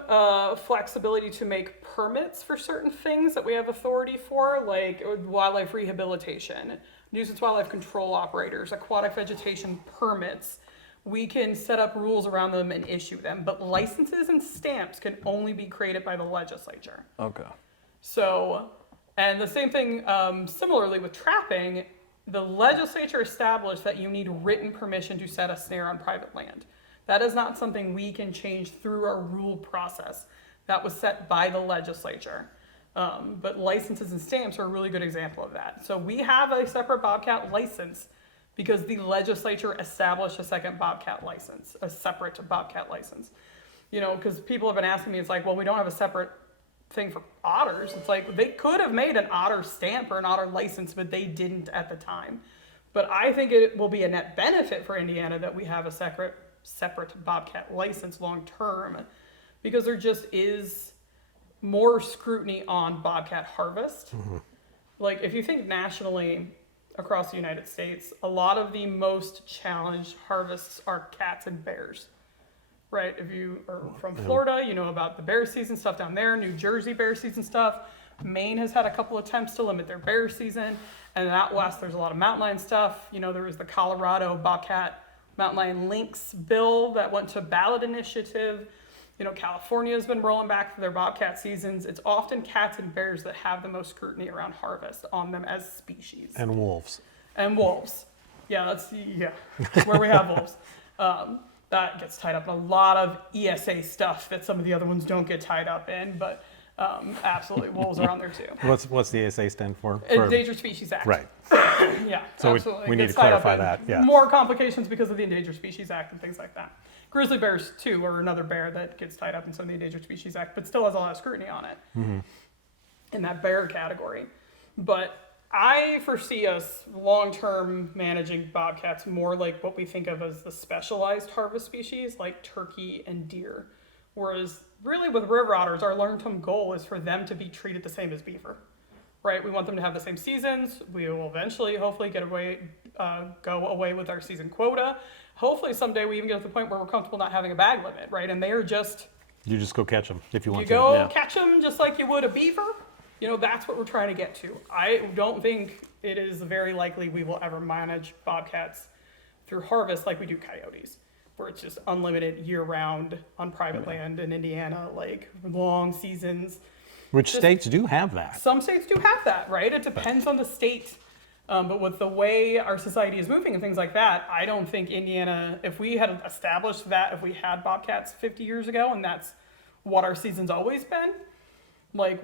flexibility to make permits for certain things that we have authority for, like wildlife rehabilitation, nuisance wildlife control operators, aquatic vegetation permits. We can set up rules around them and issue them, but licenses and stamps can only be created by the legislature. Okay. So, and the same thing, similarly with trapping, the legislature established that you need written permission to set a snare on private land. That is not something we can change through our rule process. That was set by the legislature. But licenses and stamps are a really good example of that. So we have a separate Bobcat license because the legislature established a second Bobcat license, a separate Bobcat license. You know, because people have been asking me, it's like, well, we don't have a separate thing for otters. It's like, they could have made an otter stamp or an otter license, but they didn't at the time. But I think it will be a net benefit for Indiana that we have a separate Bobcat license long term, because there just is more scrutiny on Bobcat harvest. Mm-hmm. Like if you think nationally across the United States, a lot of the most challenged harvests are cats and bears, right? If you are from Florida, you know about the bear season stuff down there, New Jersey bear season stuff. Maine has had a couple attempts to limit their bear season, and out west there's a lot of mountain lion stuff. You know, there was the Colorado Bobcat mountain lion lynx bill that went to ballot initiative. You know, California's been rolling back for their bobcat seasons. It's often cats and bears that have the most scrutiny around harvest on them as species. And wolves. And wolves. Yeah, where we have wolves. That gets tied up in a lot of ESA stuff that some of the other ones don't get tied up in, but absolutely, wolves are on there too. What's the ESA stand for? Endangered Species Act. Right. Yeah, So absolutely. we need Gets to tied up clarify in that, yeah. More complications because of the Endangered Species Act and things like that. Grizzly bears, too, are another bear that gets tied up in some of the Endangered Species Act, but still has a lot of scrutiny on it in that bear category. But I foresee us long-term managing bobcats more like what we think of as the specialized harvest species, like turkey and deer. Whereas really with river otters, our long-term goal is for them to be treated the same as beaver, right? We want them to have the same seasons. We will eventually, hopefully, go away with our season quota. Hopefully someday we even get to the point where we're comfortable not having a bag limit, right? And they are just... You just go catch them if you want You to. go catch them just like you would a beaver. You know, that's what we're trying to get to. I don't think it is very likely we will ever manage bobcats through harvest like we do coyotes, where it's just unlimited year-round on private land in Indiana, like long seasons. Which states do have that? Some states do have that, right? It depends on the state. But with the way our society is moving and things like that, I don't think Indiana, if we had established that, if we had bobcats 50 years ago, and that's what our season's always been, like,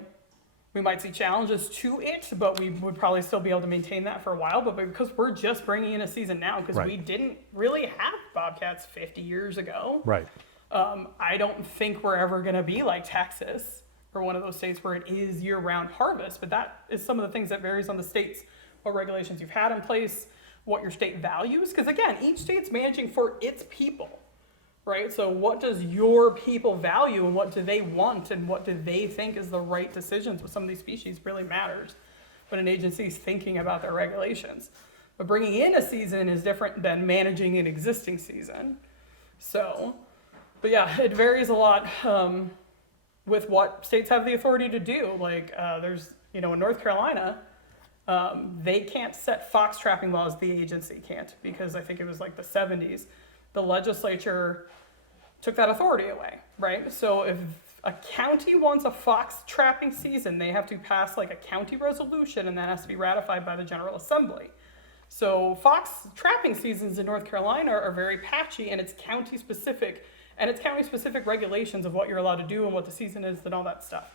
we might see challenges to it, but we would probably still be able to maintain that for a while. But because we're just bringing in a season now, because we didn't really have bobcats 50 years ago. Right. I don't think we're ever going to be like Texas or one of those states where it is year-round harvest. But that is some of the things that varies on the states, what regulations you've had in place, what your state values. Because again, each state's managing for its people, right? So what does your people value and what do they want and what do they think is the right decisions with some of these species really matters when an agency's thinking about their regulations. But bringing in a season is different than managing an existing season. So, but yeah, it varies a lot with what states have the authority to do. Like there's, you know, in North Carolina, they can't set fox trapping laws, the agency can't, because I think it was like the 70s. The legislature took that authority away, right? So if a county wants a fox trapping season, they have to pass like a county resolution and that has to be ratified by the General Assembly. So fox trapping seasons in North Carolina are very patchy and it's county specific And it's county-specific regulations of what you're allowed to do and what the season is and all that stuff.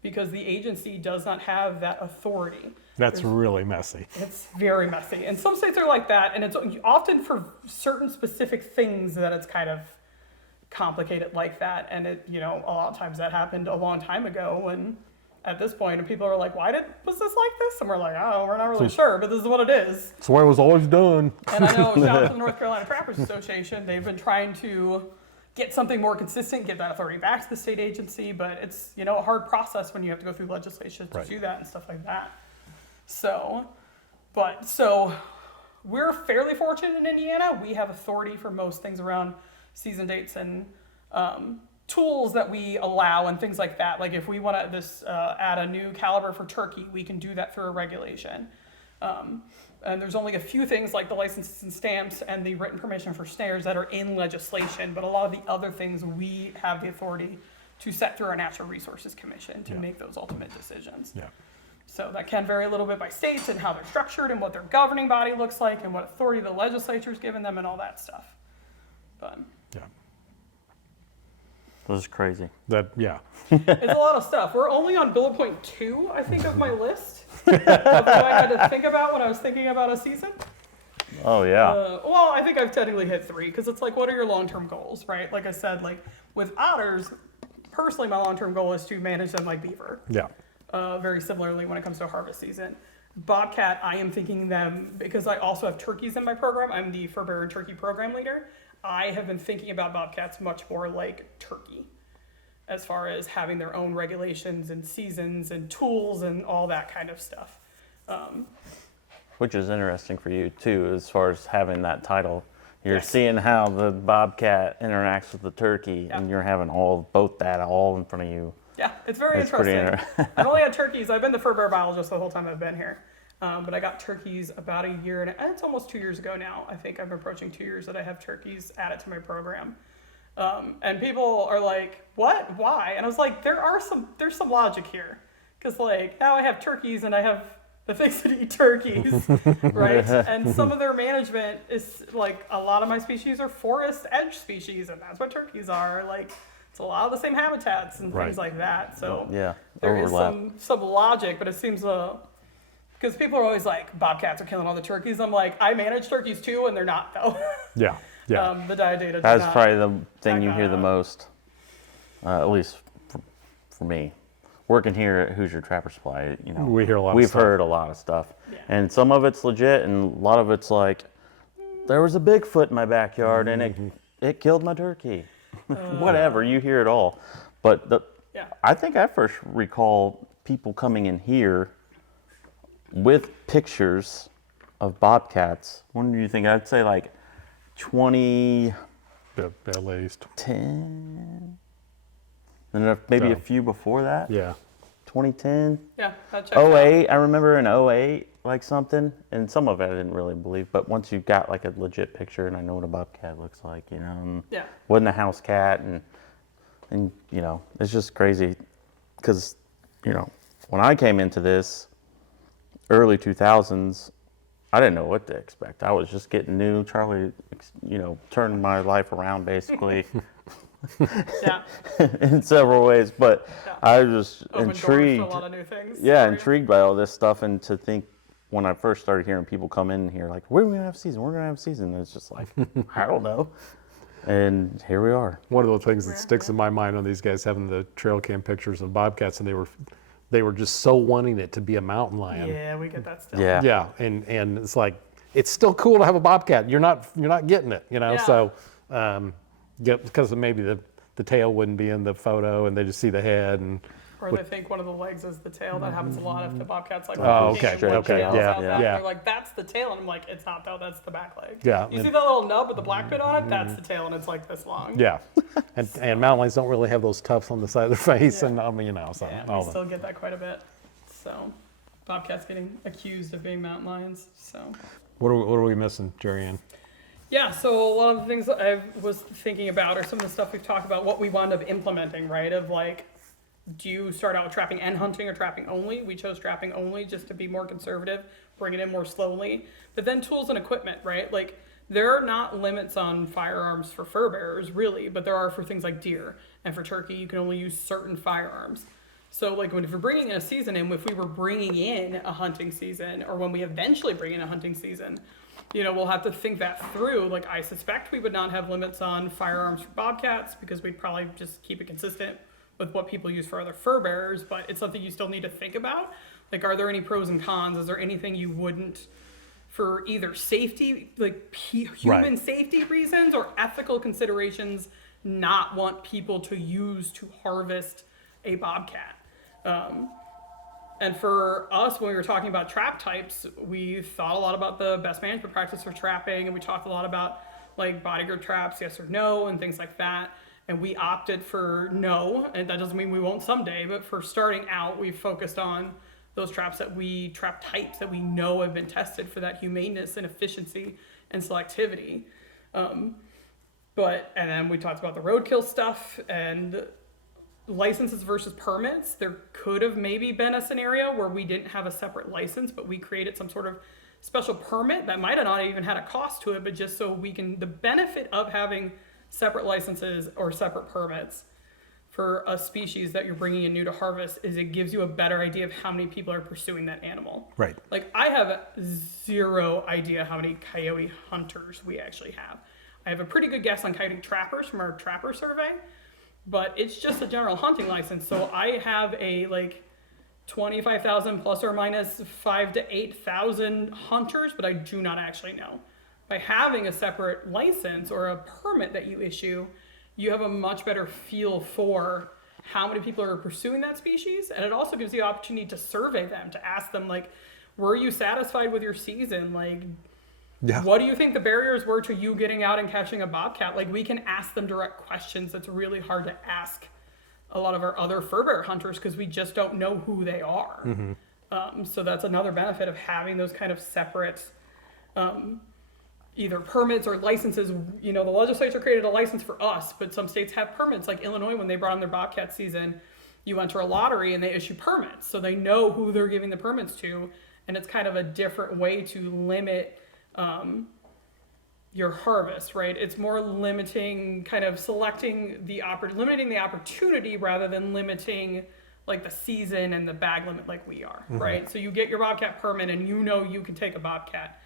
Because the agency does not have that authority. That's really messy. It's very messy. And some states are like that, and it's often for certain specific things that it's kind of complicated like that. And it, a lot of times that happened a long time ago when at this point, and people are like, was this like this? And we're like, oh, we're not really sure, but this is what it is. It's the way it was always done. And I know, shout out to the North Carolina Trappers Association, they've been trying to get something more consistent, give that authority back to the state agency, but it's, a hard process when you have to go through legislation to do that and stuff like that. So we're fairly fortunate in Indiana. We have authority for most things around season dates and tools that we allow and things like that. Like if we want to add a new caliber for turkey, we can do that through a regulation. And there's only a few things like the licenses and stamps and the written permission for snares that are in legislation, but a lot of the other things we have the authority to set through our Natural Resources Commission to make those ultimate decisions. Yeah. So that can vary a little bit by states and how they're structured and what their governing body looks like and what authority the legislature's given them and all that stuff. But Yeah. This is crazy. Yeah. it's a lot of stuff. We're only on bullet point 2, I think, of my list of what I had to think about when I was thinking about a season. Oh, yeah. Well, I think I've technically hit 3 because it's like, what are your long-term goals, right? Like I said, like with otters, personally, my long-term goal is to manage them like beaver. Yeah. Very similarly when it comes to harvest season. Bobcat, I am thinking them because I also have turkeys in my program. I'm the Furbearer and Turkey program leader. I have been thinking about bobcats much more like turkey as far as having their own regulations and seasons and tools and all that kind of stuff. Which is interesting for you too, as far as having that title. You're Yes. seeing how the bobcat interacts with the turkey, Yeah. and you're having both that all in front of you. Yeah, it's very That's pretty interesting. I've only had turkeys. I've been the Furbearer biologist the whole time I've been here. But I got turkeys about a year, and it's almost 2 years ago now. I think I'm approaching 2 years that I have turkeys added to my program. And people are like, what? Why? And I was like, there's some logic here. Because like now I have turkeys and I have the things that eat turkeys, right? And some of their management is like a lot of my species are forest edge species, and that's what turkeys are. Like it's a lot of the same habitats and things like that. So Yeah, there is overlap. some logic, but it seems because people are always like, bobcats are killing all the turkeys. I'm like, I manage turkeys too, and they're not though. Yeah. Yeah. The diet data. That's does not probably the thing back you that hear the up. most, at least for me. Working here at Hoosier Trapper Supply, We hear a lot of we've stuff. heard a lot of stuff. Yeah. And some of it's legit, and a lot of it's like, there was a Bigfoot in my backyard, and it killed my turkey. Whatever, you hear it all. But Yeah. I think I first recall people coming in here with pictures of bobcats. When do you think? I'd say like 2010, At least. and then maybe Yeah. a few before that. Yeah. 2010, Yeah, that checks out. 08. I remember in 08, like something, and some of it I didn't really believe. But once you got like a legit picture, and I know what a bobcat looks like, and Yeah. wasn't a house cat, and it's just crazy, because when I came into this early 2000s, I didn't know what to expect. I was just getting new. Charlie, turned my life around basically Yeah. in several ways, but Yeah. I was just Open doors intrigued. to a lot of new things. Yeah, for you. intrigued by all this stuff, and to think when I first started hearing people come in here like, we're gonna have a season, we're gonna have a season. And it's just like, I don't know. And here we are. One of the things that sticks in my mind on these guys having the trail cam pictures of bobcats, and they were just so wanting it to be a mountain lion. Yeah, we get that still. Yeah. Yeah, and it's like it's still cool to have a bobcat. You're not getting it, Yeah. So because maybe the tail wouldn't be in the photo, and they just see the head and. Or they think one of the legs is the tail. That happens a lot if the bobcat's like Oh, peeking okay, one okay, tail yeah, out back. yeah. They're like, that's the tail, and I'm like, it's not though. That's the back leg. Yeah, You and- see that little nub with the black bit on it? That's the tail, and it's like this long. Yeah, and mountain lions don't really have those tufts on the side of their face, Yeah. and so Yeah, all we that. still get that quite a bit. So, bobcats getting accused of being mountain lions. So. What are we missing, Geriann? Yeah, so a lot of the things that I was thinking about are some of the stuff we've talked about, what we wound up implementing, right? Of like, do you start out with trapping and hunting or trapping only? We chose trapping only just to be more conservative, bring it in more slowly. But then tools and equipment, right? Like there are not limits on firearms for fur bearers, really, but there are for things like deer. And for turkey, you can only use certain firearms. So, like, if you're bringing in a season, and if we were bringing in a hunting season, or when we eventually bring in a hunting season, we'll have to think that through. Like, I suspect we would not have limits on firearms for bobcats because we'd probably just keep it consistent with what people use for other fur bearers, but it's something you still need to think about. Like, are there any pros and cons? Is there anything you wouldn't, for either safety, like human safety reasons or ethical considerations, not want people to use to harvest a bobcat? And for us, when we were talking about trap types, we thought a lot about the best management practice for trapping, and we talked a lot about like body grip traps, yes or no, and things like that. And we opted for no, and that doesn't mean we won't someday, but for starting out, we focused on those trap types that we know have been tested for that humaneness and efficiency and selectivity. And then we talked about the roadkill stuff and licenses versus permits. There could have maybe been a scenario where we didn't have a separate license, but we created some sort of special permit that might have not even had a cost to it, but just so we can, the benefit of having separate licenses or separate permits for a species that you're bringing in new to harvest is it gives you a better idea of how many people are pursuing that animal. Right. Like, I have zero idea how many coyote hunters we actually have. I have a pretty good guess on coyote trappers from our trapper survey, but it's just a general hunting license. So I have a 25,000 plus or minus 5,000 to 8,000 hunters, but I do not actually know. By having a separate license or a permit that you issue, you have a much better feel for how many people are pursuing that species. And it also gives you the opportunity to survey them, to ask them, like, were you satisfied with your season? Like, what do you think the barriers were to you getting out and catching a bobcat? Like, we can ask them direct questions that's really hard to ask a lot of our other fur bear hunters because we just don't know who they are. Mm-hmm. So that's another benefit of having those kind of separate either permits or licenses. The legislature created a license for us, but some states have permits. Like Illinois, when they brought on their bobcat season, you enter a lottery and they issue permits. So they know who they're giving the permits to. And it's kind of a different way to limit your harvest, right? It's more limiting, kind of limiting the opportunity rather than limiting like the season and the bag limit like we are, mm-hmm. right? So you get your bobcat permit and you can take a bobcat.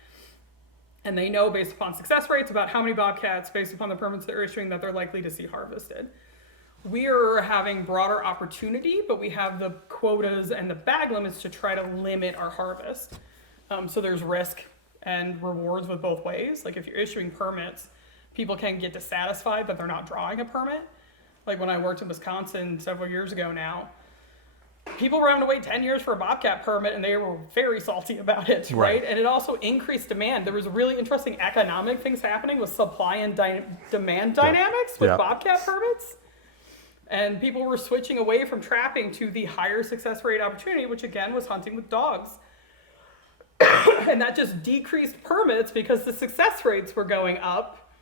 And they know based upon success rates about how many bobcats, based upon the permits they're issuing, that they're likely to see harvested. We're having broader opportunity, but we have the quotas and the bag limits to try to limit our harvest. So there's risk and rewards with both ways. Like if you're issuing permits, people can get dissatisfied that they're not drawing a permit. Like when I worked in Wisconsin several years ago now, people were having to wait 10 years for a bobcat permit and they were very salty about it, right? And it also increased demand. There was really interesting economic things happening with supply and demand dynamics with bobcat permits. And people were switching away from trapping to the higher success rate opportunity, which again was hunting with dogs. And that just decreased permits because the success rates were going up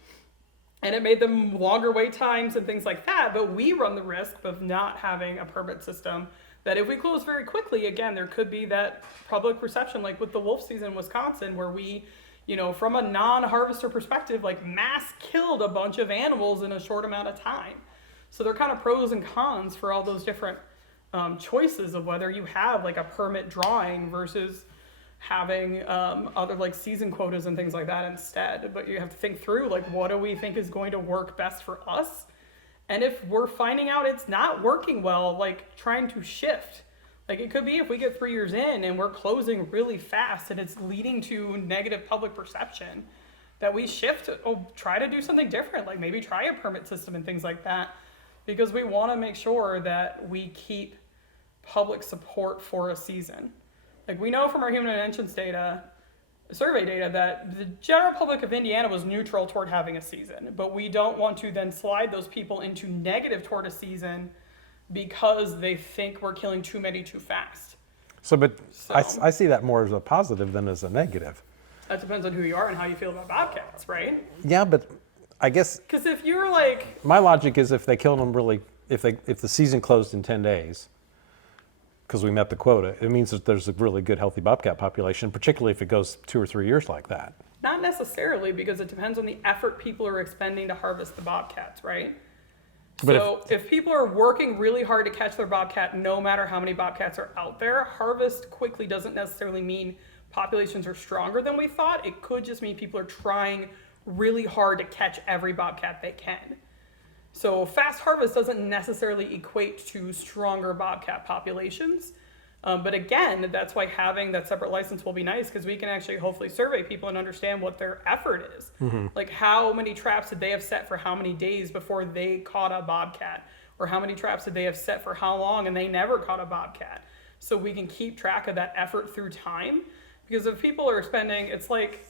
and it made them longer wait times and things like that. But we run the risk of not having a permit system that if we close very quickly, again, there could be that public perception, like with the wolf season in Wisconsin, where we, from a non-harvester perspective, like mass killed a bunch of animals in a short amount of time. So there are kind of pros and cons for all those different choices of whether you have like a permit drawing versus having other like season quotas and things like that instead. But you have to think through, like, what do we think is going to work best for us? And if we're finding out it's not working well, like trying to shift. Like it could be if we get 3 years in and we're closing really fast and it's leading to negative public perception, that we shift, try to do something different, like maybe try a permit system and things like that, because we want to make sure that we keep public support for a season. Like we know from our human interventions data, survey data, that the general public of Indiana was neutral toward having a season, but we don't want to then slide those people into negative toward a season because they think we're killing too many too fast. I see that more as a positive than as a negative. That depends on who you are and how you feel about bobcats, right? Yeah, but I guess because if you're like, my logic is if they killed them if the season closed in 10 days, because we met the quota, it means that there's a really good healthy bobcat population, particularly if it goes 2 or 3 years like that. Not necessarily, because it depends on the effort people are expending to harvest the bobcats, right? But So if people are working really hard to catch their bobcat, no matter how many bobcats are out there, harvest quickly doesn't necessarily mean populations are stronger than we thought. It could just mean people are trying really hard to catch every bobcat they can. So fast harvest doesn't necessarily equate to stronger bobcat populations. But again, that's why having that separate license will be nice, because we can actually hopefully survey people and understand what their effort is. Like how many traps did they have set for how many days before they caught a bobcat? Or how many traps did they have set for how long and they never caught a bobcat? So we can keep track of that effort through time. Because if people are spending, it's like,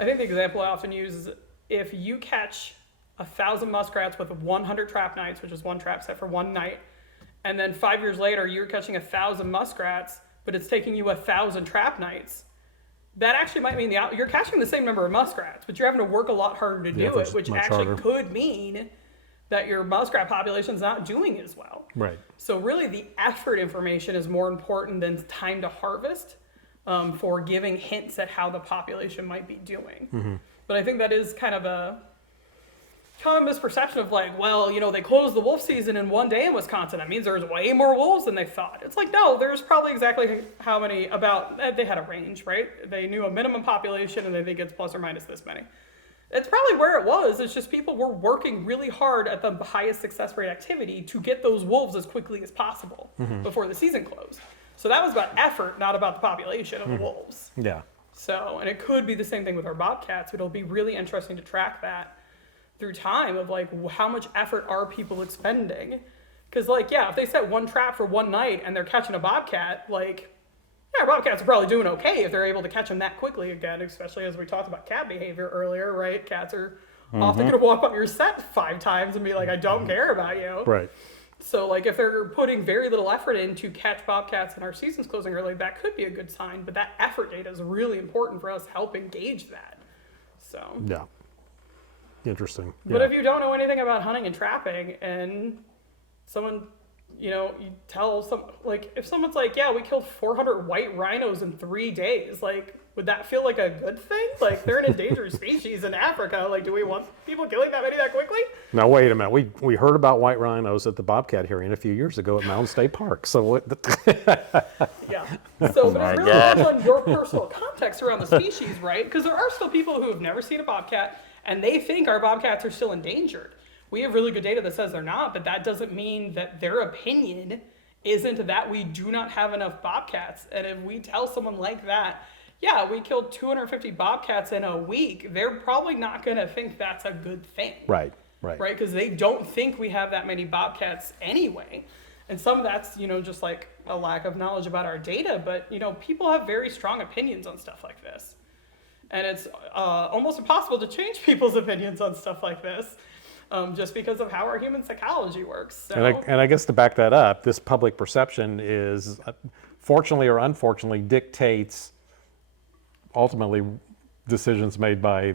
I think the example I often use is if you catch 1,000 muskrats with 100 trap nights, which is one trap set for one night, and then 5 years later, you're catching 1,000 muskrats, but it's taking you 1,000 trap nights. That actually might mean you're catching the same number of muskrats, but you're having to work a lot harder to do it, which actually could mean that your muskrat population's not doing as well. Right. So really, the effort information is more important than time to harvest for giving hints at how the population might be doing. But I think that is kind of a misperception of like, well, they closed the wolf season in one day in Wisconsin. That means there's way more wolves than they thought. It's like, no, there's probably exactly how many, they had a range, right? They knew a minimum population and they think it's plus or minus this many. It's probably where it was. It's just people were working really hard at the highest success rate activity to get those wolves as quickly as possible before the season closed. So that was about effort, not about the population of the wolves. Yeah. So, and it could be the same thing with our bobcats. It'll be really interesting to track that through time of like, how much effort are people expending? Because like, yeah, if they set one trap for one night and they're catching a bobcat, like, yeah, bobcats are probably doing okay if they're able to catch them that quickly again, especially as we talked about cat behavior earlier, right? Cats are often going to walk up your set 5 times and be like, I don't care about you. Right. So like if they're putting very little effort in to catch bobcats and our season's closing early, that could be a good sign, but that effort data is really important for us to help engage that. So. Yeah. Interesting. But Yeah. if you don't know anything about hunting and trapping and someone, you tell some, like if someone's like, yeah, we killed 400 white rhinos in 3 days, like, would that feel like a good thing? Like they're an endangered species in Africa. Like, do we want people killing that many that quickly? Now wait a minute. We heard about white rhinos at the Bobcat hearing a few years ago at Mountain State Park. So what? Yeah. So but it really depends on your personal context around the species, right? Because there are still people who have never seen a bobcat and they think our bobcats are still endangered. We have really good data that says they're not, but that doesn't mean that their opinion isn't that we do not have enough bobcats. And if we tell someone like that, yeah, we killed 250 bobcats in a week, they're probably not going to think that's a good thing. Right. Right? Because they don't think we have that many bobcats anyway. And some of that's, just like a lack of knowledge about our data, but, people have very strong opinions on stuff like this. And it's almost impossible to change people's opinions on stuff like this just because of how our human psychology works. So. And I guess to back that up, this public perception is, fortunately or unfortunately, dictates ultimately decisions made by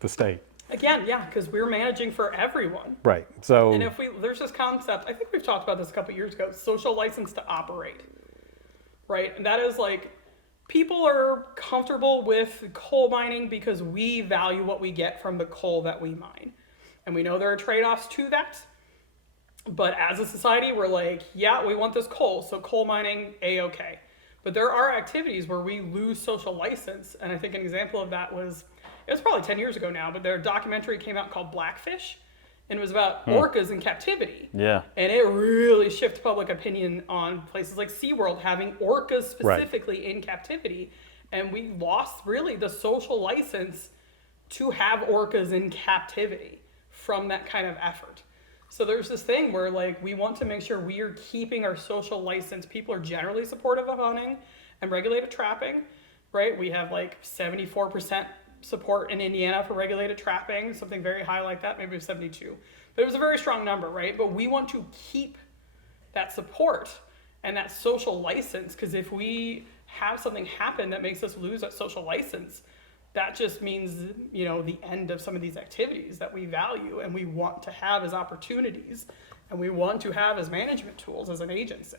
the state. Again, yeah, because we're managing for everyone. Right. So. And there's this concept, I think we've talked about this a couple years ago, social license to operate. Right? And that is like, people are comfortable with coal mining because we value what we get from the coal that we mine. And we know there are trade-offs to that. But as a society, we're like, yeah, we want this coal, so coal mining, A-okay. But there are activities where we lose social license. And I think an example of that it was probably 10 years ago now, but their documentary came out called Blackfish. And it was about orcas in captivity. Yeah. And it really shifted public opinion on places like SeaWorld having orcas specifically in captivity. And we lost really the social license to have orcas in captivity from that kind of effort. So there's this thing where like we want to make sure we are keeping our social license. People are generally supportive of hunting and regulated trapping, right? We have like 74% support in Indiana for regulated trapping, something very high like that, maybe 72. But it was a very strong number, right? But we want to keep that support and that social license, because if we have something happen that makes us lose that social license, that just means, the end of some of these activities that we value and we want to have as opportunities and we want to have as management tools as an agency.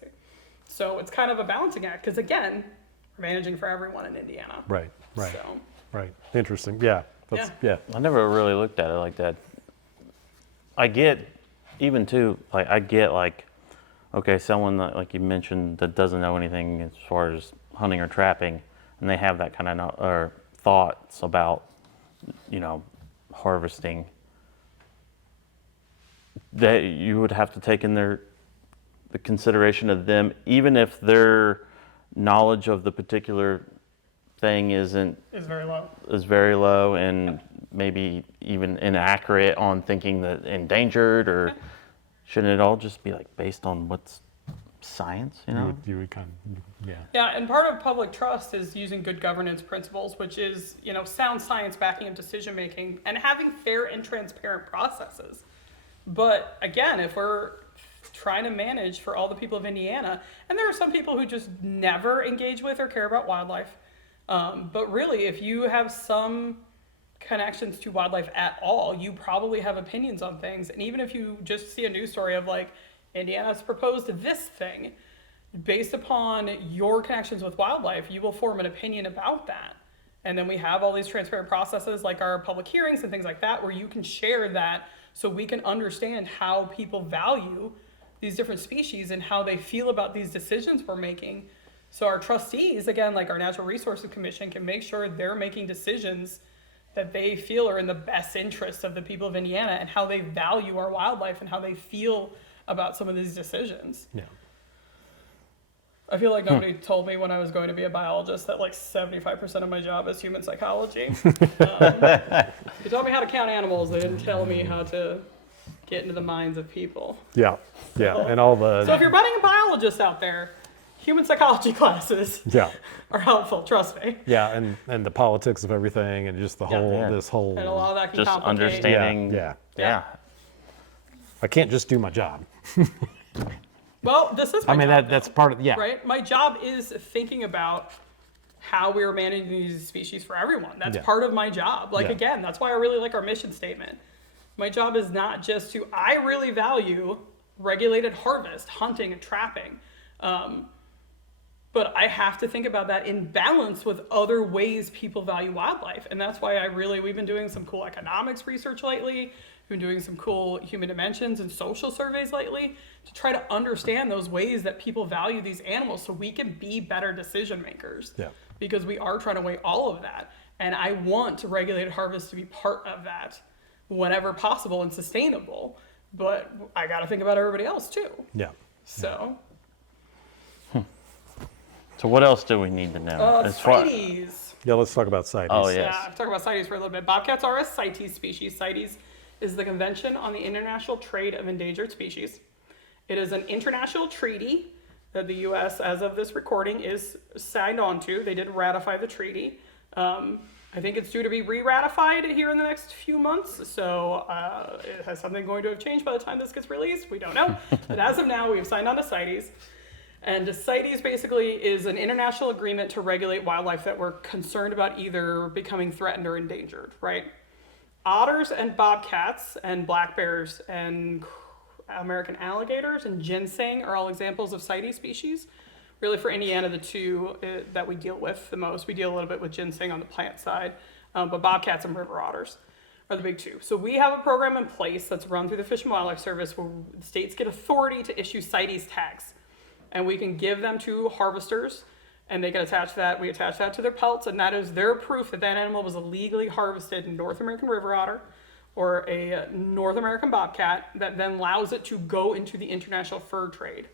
So it's kind of a balancing act because, again, we're managing for everyone in Indiana. Right. So. Right. Interesting. Yeah. Yeah. I never really looked at it like that. I get, even too, like I get like, okay, someone that, like you mentioned, that doesn't know anything as far as hunting or trapping, and they have that kind of or thoughts about, harvesting. That you would have to take in the consideration of them, even if their knowledge of the particular thing is very low and maybe even inaccurate on thinking that endangered, or shouldn't it all just be like based on what's science, You would kind of, yeah. Yeah, and part of public trust is using good governance principles, which is, sound science backing up decision making and having fair and transparent processes. But again, if we're trying to manage for all the people of Indiana, and there are some people who just never engage with or care about wildlife, but really, if you have some connections to wildlife at all, you probably have opinions on things. And even if you just see a news story of like, Indiana's proposed this thing, based upon your connections with wildlife, you will form an opinion about that. And then we have all these transparent processes like our public hearings and things like that, where you can share that so we can understand how people value these different species and how they feel about these decisions we're making. So our trustees, again, like our Natural Resources Commission, can make sure they're making decisions that they feel are in the best interest of the people of Indiana and how they value our wildlife and how they feel about some of these decisions. Yeah. I feel like nobody told me when I was going to be a biologist that like 75% of my job is human psychology. They taught me how to count animals. They didn't tell me how to get into the minds of people. Yeah. And all the. So if you're budding a biologist out there, human psychology classes are helpful, trust me. Yeah, and the politics of everything and just the this whole. And a lot of that can just complicate. understanding. Yeah. I can't just do my job. Well, this is my job, that's part of, right? My job is thinking about how we're managing these species for everyone. That's part of my job. Like, again, that's why I really like our mission statement. My job is not just to, I really value regulated harvest, hunting, and trapping. But I have to think about that in balance with other ways people value wildlife. And that's why we've been doing some cool economics research lately. We've been doing some cool human dimensions and social surveys lately to try to understand those ways that people value these animals so we can be better decision makers. Yeah. Because we are trying to weigh all of that. And I want regulated harvest to be part of that whenever possible and sustainable. But I got to think about everybody else too. Yeah. So. So what else do we need to know? CITES. Yeah, let's talk about CITES. Oh, yes. Yeah, talk about CITES for a little bit. Bobcats are a CITES species. CITES is the Convention on the International Trade of Endangered Species. It is an international treaty that the U.S., as of this recording, is signed on to. They did ratify the treaty. I think it's due to be re-ratified here in the next few months, so has something going to have changed by the time this gets released? We don't know. But as of now, we have signed on to CITES. And CITES basically is an international agreement to regulate wildlife that we're concerned about either becoming threatened or endangered, right? Otters and bobcats and black bears and American alligators and ginseng are all examples of CITES species. Really for Indiana, the two that we deal with the most. We deal a little bit with ginseng on the plant side, but bobcats and river otters are the big two. So we have a program in place that's run through the Fish and Wildlife Service where states get authority to issue CITES tags. And we can give them to harvesters, and they can attach that. We attach that to their pelts, and that is their proof that that animal was illegally harvested in North American river otter or a North American bobcat that then allows it to go into the international fur trade.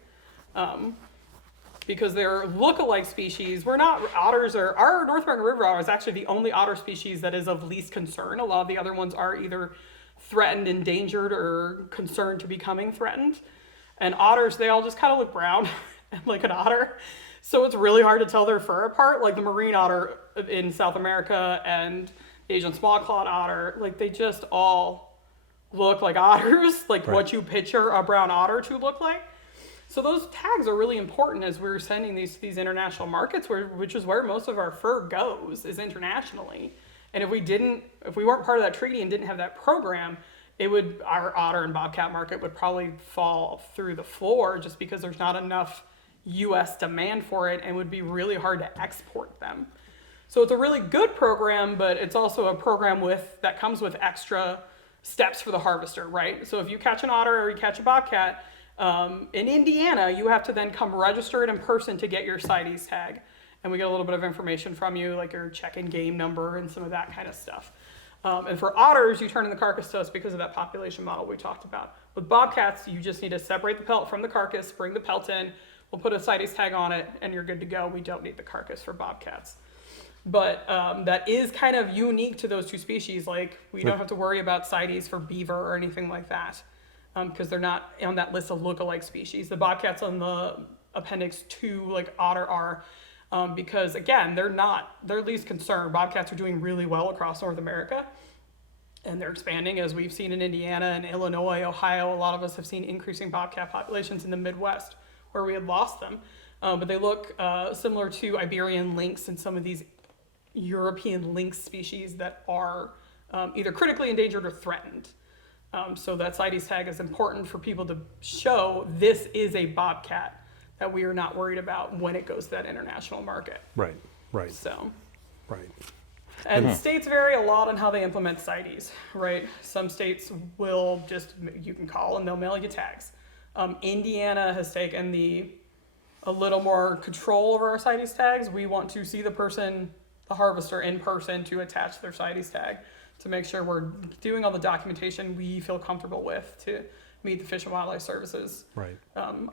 Because they're look-alike species. We're not, otters are, our North American river otter is actually the only otter species that is of least concern. A lot of the other ones are either threatened, endangered, or concerned to becoming threatened. And otters, they all just kind of look brown like an otter. So it's really hard to tell their fur apart. Like the marine otter in South America and the Asian small-clawed otter, like they just all look like otters, like what you picture a brown otter to look like. So those tags are really important as we're sending these international markets, which is where most of our fur goes, is internationally. And if we weren't part of that treaty and didn't have that program, our otter and bobcat market would probably fall through the floor just because there's not enough U.S. demand for it and would be really hard to export them. So it's a really good program, but it's also a program that comes with extra steps for the harvester, right? So if you catch an otter or you catch a bobcat, in Indiana, you have to then come register it in person to get your CITES tag. And we get a little bit of information from you, like your check-in game number and some of that kind of stuff. And for otters, you turn in the carcass to us because of that population model we talked about. With bobcats, you just need to separate the pelt from the carcass, bring the pelt in, we'll put a CITES tag on it, and you're good to go. We don't need the carcass for bobcats. But that is kind of unique to those two species. Like, we don't have to worry about CITES for beaver or anything like that, because they're not on that list of look-alike species. The bobcats on the appendix 2, like otter, are, because again, they're least concerned. Bobcats are doing really well across North America, and they're expanding, as we've seen in Indiana and Illinois, Ohio. A lot of us have seen increasing bobcat populations in the Midwest, where we had lost them. But they look similar to Iberian lynx and some of these European lynx species that are either critically endangered or threatened. So that CITES tag is important for people to show this is a bobcat that we are not worried about when it goes to that international market. Right. So, Right. and states vary a lot on how they implement CITES, right? Some states will just, you can call and they'll mail you tags. Indiana has taken a little more control over our CITES tags. We want to see the harvester in person to attach their CITES tag to make sure we're doing all the documentation we feel comfortable with to meet the Fish and Wildlife Service's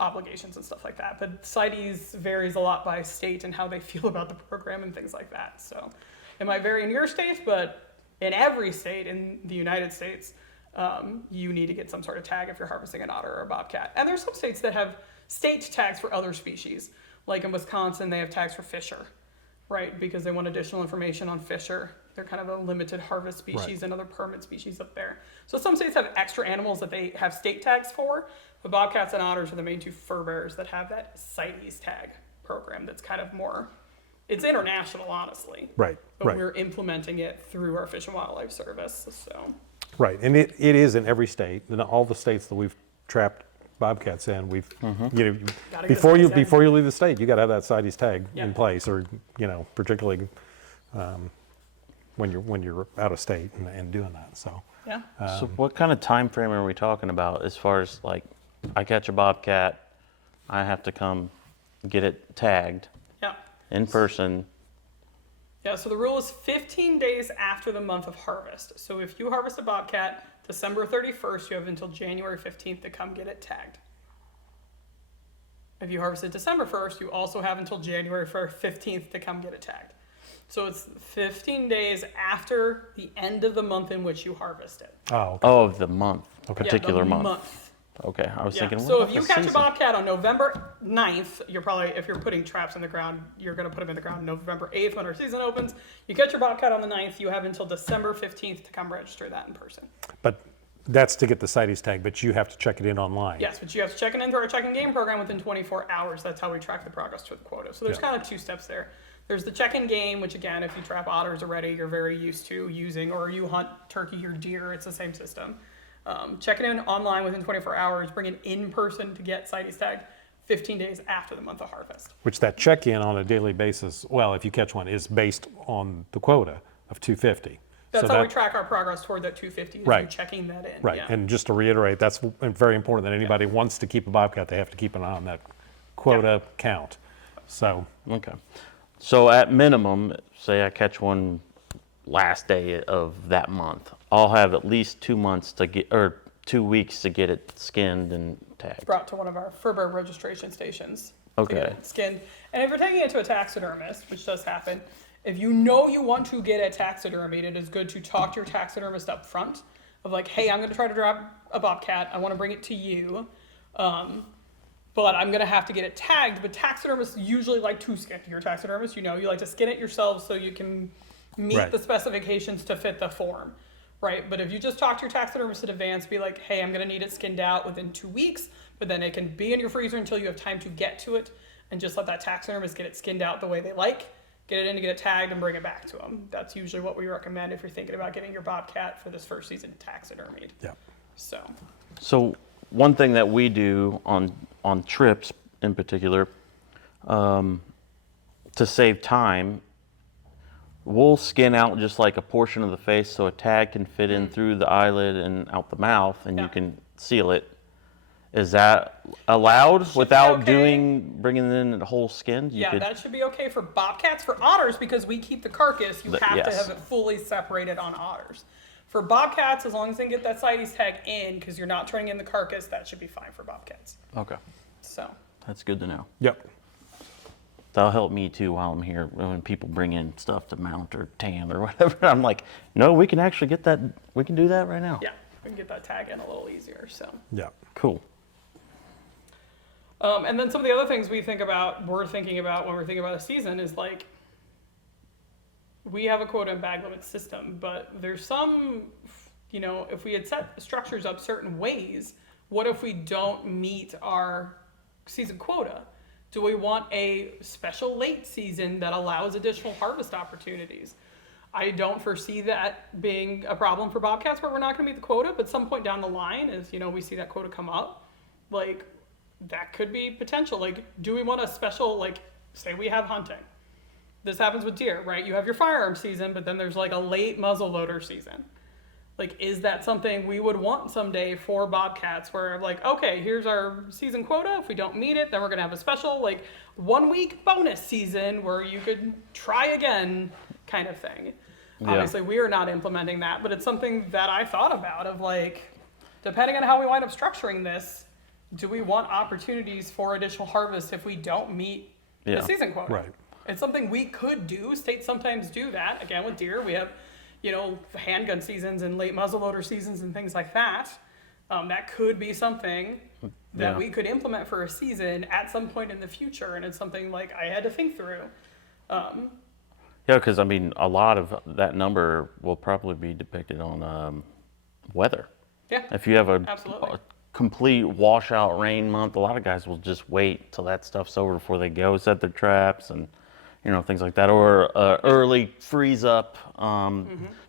obligations and stuff like that. But CITES varies a lot by state and how they feel about the program and things like that. So it might vary in your state, but in every state in the United States, you need to get some sort of tag if you're harvesting an otter or a bobcat. And there's some states that have state tags for other species. Like in Wisconsin, they have tags for fisher, right? Because they want additional information on fisher. They're kind of a limited harvest species and other permit species up there. So some states have extra animals that they have state tags for, but bobcats and otters are the main two fur bearers that have that CITES tag program that's kind of more, it's international, honestly. But we're implementing it through our Fish and Wildlife Service, so. Right, and it is in every state, in all the states that we've trapped bobcats in, we've, before you leave the state, you gotta have that CITES tag in place, or, particularly when you're out of state and doing that, so. Yeah. So what kind of time frame are we talking about as far as, like, I catch a bobcat, I have to come get it tagged in person? Yeah, so the rule is 15 days after the month of harvest. So if you harvest a bobcat December 31st, you have until January 15th to come get it tagged. If you harvest it December 1st, you also have until January 15th to come get it tagged. So it's 15 days after the end of the month in which you harvest it. Oh, okay. Oh, of the month, a particular the month. Okay, I was thinking, So what if you about the catch a season? bobcat on November 9th, if you're putting traps in the ground, you're going to put them in the ground November 8th when our season opens. You catch your bobcat on the 9th, you have until December 15th to come register that in person. But that's to get the CITES tag, but you have to check it in online. Yes, but you have to check it into our check-in game program within 24 hours. That's how we track the progress to the quota. So there's kind of two steps there. There's the check-in game, which again, if you trap otters already, you're very used to using, or you hunt turkey or deer, it's the same system. Check it in online within 24 hours, bring it in person to get CITES tag 15 days after the month of harvest. Which that check-in on a daily basis, well, if you catch one, is based on the quota of 250. That's how we track our progress toward that 250, is you checking that in. Right, and just to reiterate, that's very important that anybody wants to keep a bobcat, they have to keep an eye on that quota count. So. Okay. So at minimum, say I catch one last day of that month, I'll have at least 2 months to get, or 2 weeks to get it skinned and tagged. Brought to one of our Furbearer registration stations. Okay. To get it skinned. And if you're taking it to a taxidermist, which does happen, if you know you want to get it taxidermied, it is good to talk to your taxidermist up front of like, hey, I'm going to try to drop a bobcat. I want to bring it to you. But I'm going to have to get it tagged. But taxidermists usually like to skin. You're a taxidermist, you like to skin it yourself so you can meet the specifications to fit the form, right? But if you just talk to your taxidermist in advance, be like, hey, I'm going to need it skinned out within 2 weeks, but then it can be in your freezer until you have time to get to it, and just let that taxidermist get it skinned out the way they like, get it in to get it tagged, and bring it back to them. That's usually what we recommend if you're thinking about getting your bobcat for this first season taxidermied. Yeah. So one thing that we do on trips in particular, to save time, we'll skin out just like a portion of the face so a tag can fit in through the eyelid and out the mouth, and you can seal it. Is that allowed without bringing in the whole skin? That should be okay for bobcats. For otters, because we keep the carcass, you have to have it fully separated on otters. For bobcats, as long as they get that CITES tag in, because you're not turning in the carcass, that should be fine for bobcats. Okay. So. That's good to know. Yep. That'll help me too while I'm here. When people bring in stuff to mount or tan or whatever, I'm like, no, we can actually get that. We can do that right now. Yeah, we can get that tag in a little easier. So. Yeah. Cool. And then some of the other things we're thinking about when we're thinking about a season is like, we have a quota and bag limit system, but there's some, if we had set structures up certain ways, what if we don't meet our season quota? Do we want a special late season that allows additional harvest opportunities? I don't foresee that being a problem for bobcats where we're not going to meet the quota, but some point down the line, as we see that quota come up, like that could be potential. Like, do we want a special, like, say we have hunting. This happens with deer, right? You have your firearm season, but then there's like a late muzzleloader season. Like, is that something we would want someday for bobcats where like, okay, here's our season quota. If we don't meet it, then we're going to have a special like 1 week bonus season where you could try again kind of thing. Yeah. Obviously, we are not implementing that, but it's something that I thought about of like, depending on how we wind up structuring this, do we want opportunities for additional harvest if we don't meet the season quota? Right. It's something we could do. States sometimes do that. Again, with deer, we have, handgun seasons and late muzzleloader seasons and things like that. That could be something that we could implement for a season at some point in the future. And it's something like I had to think through. Yeah, because a lot of that number will probably be depicted on weather. Yeah. If you have a complete washout rain month, a lot of guys will just wait till that stuff's over before they go set their traps and things like that, or early freeze up.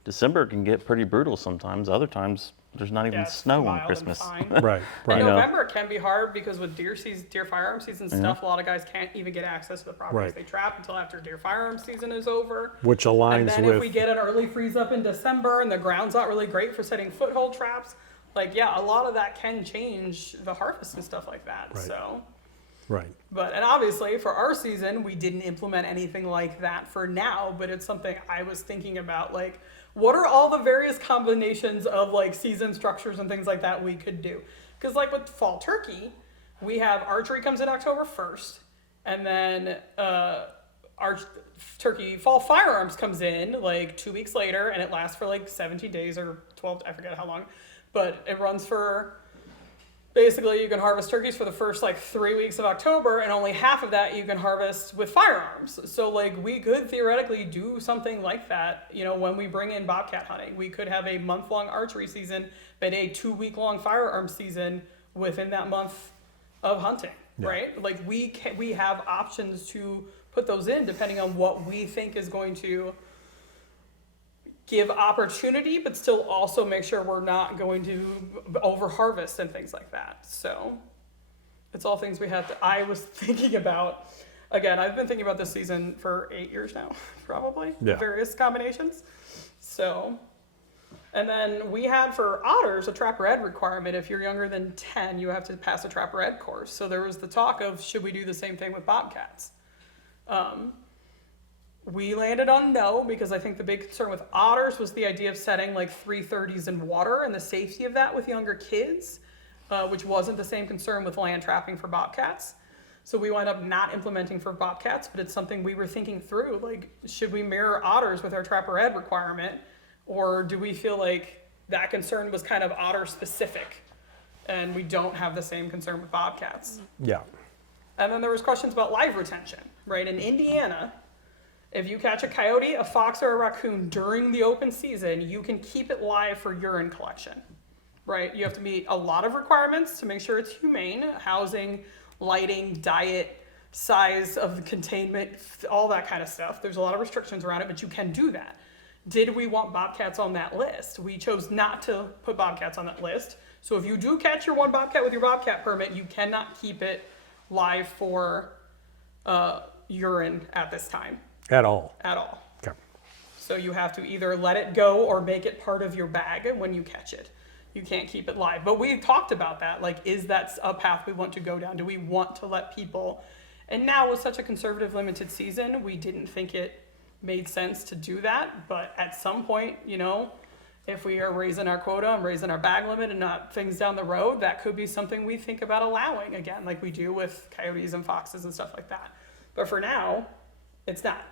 December can get pretty brutal sometimes. Other times there's not even snow on Christmas. Right. And November can be hard because with deer firearm season stuff, a lot of guys can't even get access to the properties they trap until after deer firearm season is over. Which aligns with. And then if we get an early freeze up in December and the ground's not really great for setting foothold traps, a lot of that can change the harvest and stuff like that. Right. So. Right. And obviously for our season, we didn't implement anything like that for now, but it's something I was thinking about, like, what are all the various combinations of like season structures and things like that we could do? Because like with fall turkey, we have archery comes in October 1st, and then turkey fall firearms comes in like 2 weeks later, and it lasts for like 17 days or 12, I forget how long, but it runs for, basically you can harvest turkeys for the first like 3 weeks of October, and only half of that you can harvest with firearms. So like we could theoretically do something like that, when we bring in bobcat hunting. We could have a month-long archery season, but a 2-week-long firearm season within that month of hunting, right? Like we have options to put those in depending on what we think is going to give opportunity, but still also make sure we're not going to over harvest and things like that. So it's all things we have to, I was thinking about. Again, I've been thinking about this season for 8 years now, probably, various combinations. So, and then we had for otters a Trapper Ed requirement. If you're younger than 10, you have to pass a Trapper Ed course. So there was the talk of, should we do the same thing with bobcats? We landed on no, because I think the big concern with otters was the idea of setting like 330s in water and the safety of that with younger kids, which wasn't the same concern with land trapping for bobcats. So we wound up not implementing for bobcats, but it's something we were thinking through. Like, should we mirror otters with our Trapper Ed requirement, or do we feel like that concern was kind of otter specific and we don't have the same concern with bobcats? Yeah. And then there was questions about live retention, right? In Indiana, if you catch a coyote, a fox, or a raccoon during the open season, you can keep it live for urine collection, right? You have to meet a lot of requirements to make sure it's humane: housing, lighting, diet, size of the containment, all that kind of stuff. There's a lot of restrictions around it, but you can do that. Did we want bobcats on that list? We chose not to put bobcats on that list. So if you do catch your one bobcat with your bobcat permit, you cannot keep it live for urine at this time. At all. At all. Okay. So you have to either let it go or make it part of your bag when you catch it. You can't keep it live. But we talked about that. Like, is that a path we want to go down? Do we want to let people? And now with such a conservative limited season, we didn't think it made sense to do that. But at some point, you know, if we are raising our quota and raising our bag limit and not things down the road, that could be something we think about allowing again, like we do with coyotes and foxes and stuff like that. But for now, it's not.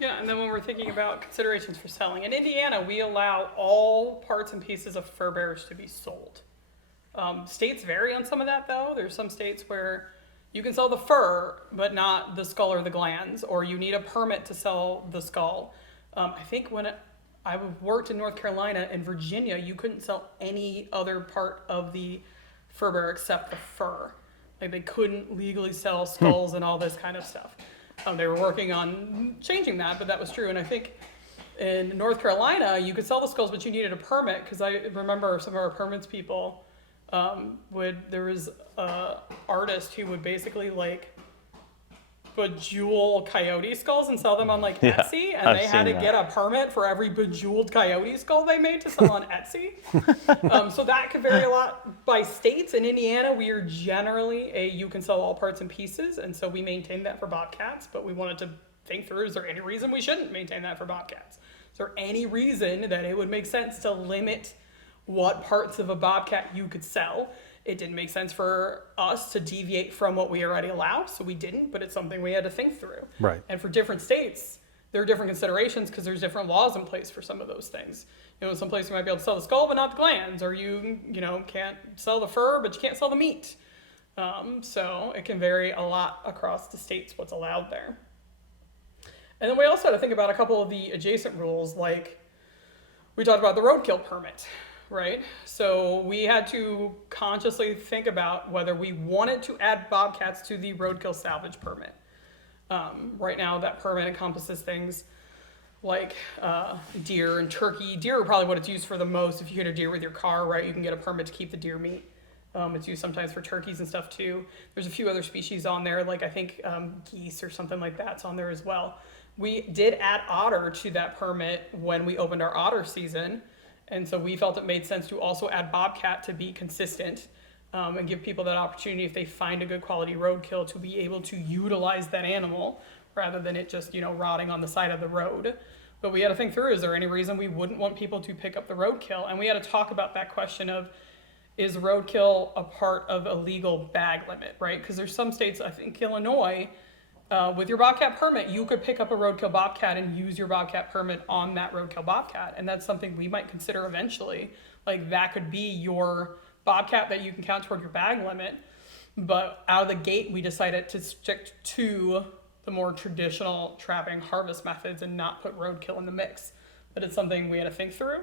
Yeah, and then when we're thinking about considerations for selling, in Indiana, we allow all parts and pieces of fur bearers to be sold. States vary on some of that, though. There's some states where you can sell the fur, but not the skull or the glands, or you need a permit to sell the skull. I think when I worked in North Carolina and Virginia, you couldn't sell any other part of the fur bearer except the fur. Like, they couldn't legally sell skulls and all this kind of stuff. They were working on changing that, but that was true. And I think in North Carolina, you could sell the skulls, but you needed a permit, because I remember some of our permits people there was a artist who would basically like bejewel coyote skulls and sell them on like Etsy, and they had to get a permit for every bejeweled coyote skull they made to sell on Etsy. So that could vary a lot by states. In Indiana, we are generally you can sell all parts and pieces, and so we maintain that for bobcats, but we wanted to think through, is there any reason we shouldn't maintain that for bobcats? Is there any reason that it would make sense to limit what parts of a bobcat you could sell? It didn't make sense for us to deviate from what we already allow, so we didn't, but it's something we had to think through. Right. And for different states, there are different considerations, because there's different laws in place for some of those things. You know, in some places you might be able to sell the skull but not the glands, or you know, can't sell the fur but you can't sell the meat. So it can vary a lot across the states what's allowed there. And then we also had to think about a couple of the adjacent rules, like we talked about the roadkill permit. Right? So we had to consciously think about whether we wanted to add bobcats to the roadkill salvage permit. Right now, that permit encompasses things like deer and turkey. Deer are probably what it's used for the most. If you hit a deer with your car, right, you can get a permit to keep the deer meat. It's used sometimes for turkeys and stuff too. There's a few other species on there, like I think geese or something like that's on there as well. We did add otter to that permit when we opened our otter season. And so we felt it made sense to also add bobcat to be consistent, and give people that opportunity, if they find a good quality roadkill, to be able to utilize that animal rather than it just, you know, rotting on the side of the road. But we had to think through, is there any reason we wouldn't want people to pick up the roadkill? And we had to talk about that question of, is roadkill a part of a legal bag limit, right? Because there's some states, I think Illinois, with your bobcat permit, you could pick up a roadkill bobcat and use your bobcat permit on that roadkill bobcat. And that's something we might consider eventually. Like, that could be your bobcat that you can count toward your bag limit. But out of the gate, we decided to stick to the more traditional trapping harvest methods and not put roadkill in the mix. But it's something we had to think through,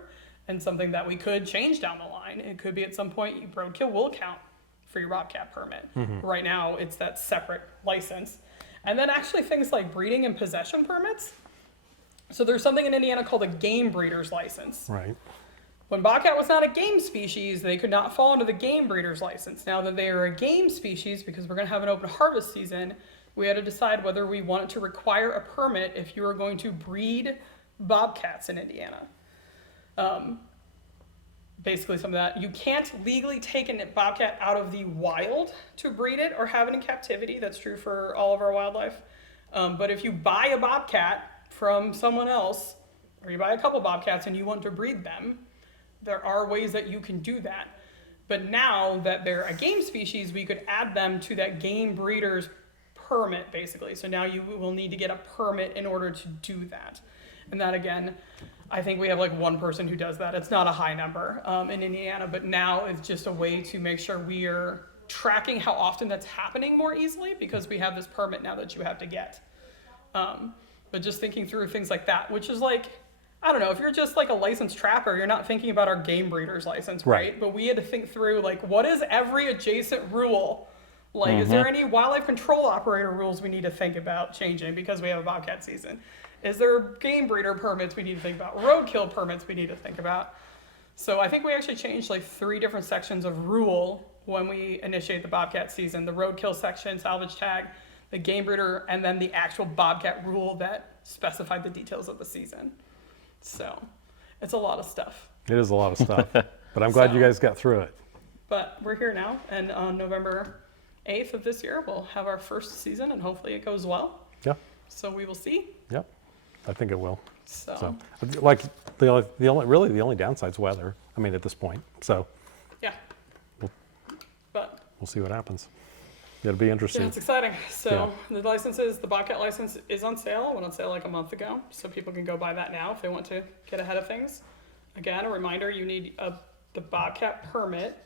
and something that we could change down the line. It could be at some point roadkill will count for your bobcat permit. Mm-hmm. Right now, it's that separate license. And then actually things like breeding and possession permits. So there's something in Indiana called a game breeder's license. Right. When bobcat was not a game species, they could not fall under the game breeder's license. Now that they are a game species, because we're going to have an open harvest season, we had to decide whether we wanted to require a permit if you were going to breed bobcats in Indiana. Basically some of that. You can't legally take a bobcat out of the wild to breed it or have it in captivity. That's true for all of our wildlife. But if you buy a bobcat from someone else, or you buy a couple bobcats and you want to breed them, there are ways that you can do that. But now that they're a game species, we could add them to that game breeder's permit, basically. So now you will need to get a permit in order to do that. And that, again, I think we have like one person who does that. It's not a high number in Indiana, but now it's just a way to make sure we are tracking how often that's happening more easily, because we have this permit now that you have to get. But just thinking through things like that, which is like, I don't know, if you're just like a licensed trapper, you're not thinking about our game breeder's license, right? But we had to think through, like, what is every adjacent rule? Like, is there any wildlife control operator rules we need to think about changing because we have a bobcat season? Is there game breeder permits we need to think about? Roadkill permits we need to think about? So I think we actually changed like 3 different sections of rule when we initiate the bobcat season. The roadkill section, salvage tag, the game breeder, and then the actual bobcat rule that specified the details of the season. So it's a lot of stuff. It is a lot of stuff, but I'm glad you guys got through it. But we're here now, and on November 8th of this year, we'll have our first season, and hopefully it goes well. Yeah. So we will see. Yep. I think it will. So Like the only downside's weather. I mean, at this point. So yeah. But we'll see what happens. It'll be interesting. yeah, it's exciting. So the licenses, the Bobcat license is on sale. It went on sale like a month ago, so people can go buy that now if they want to get ahead of things. Again, a reminder: you need the Bobcat permit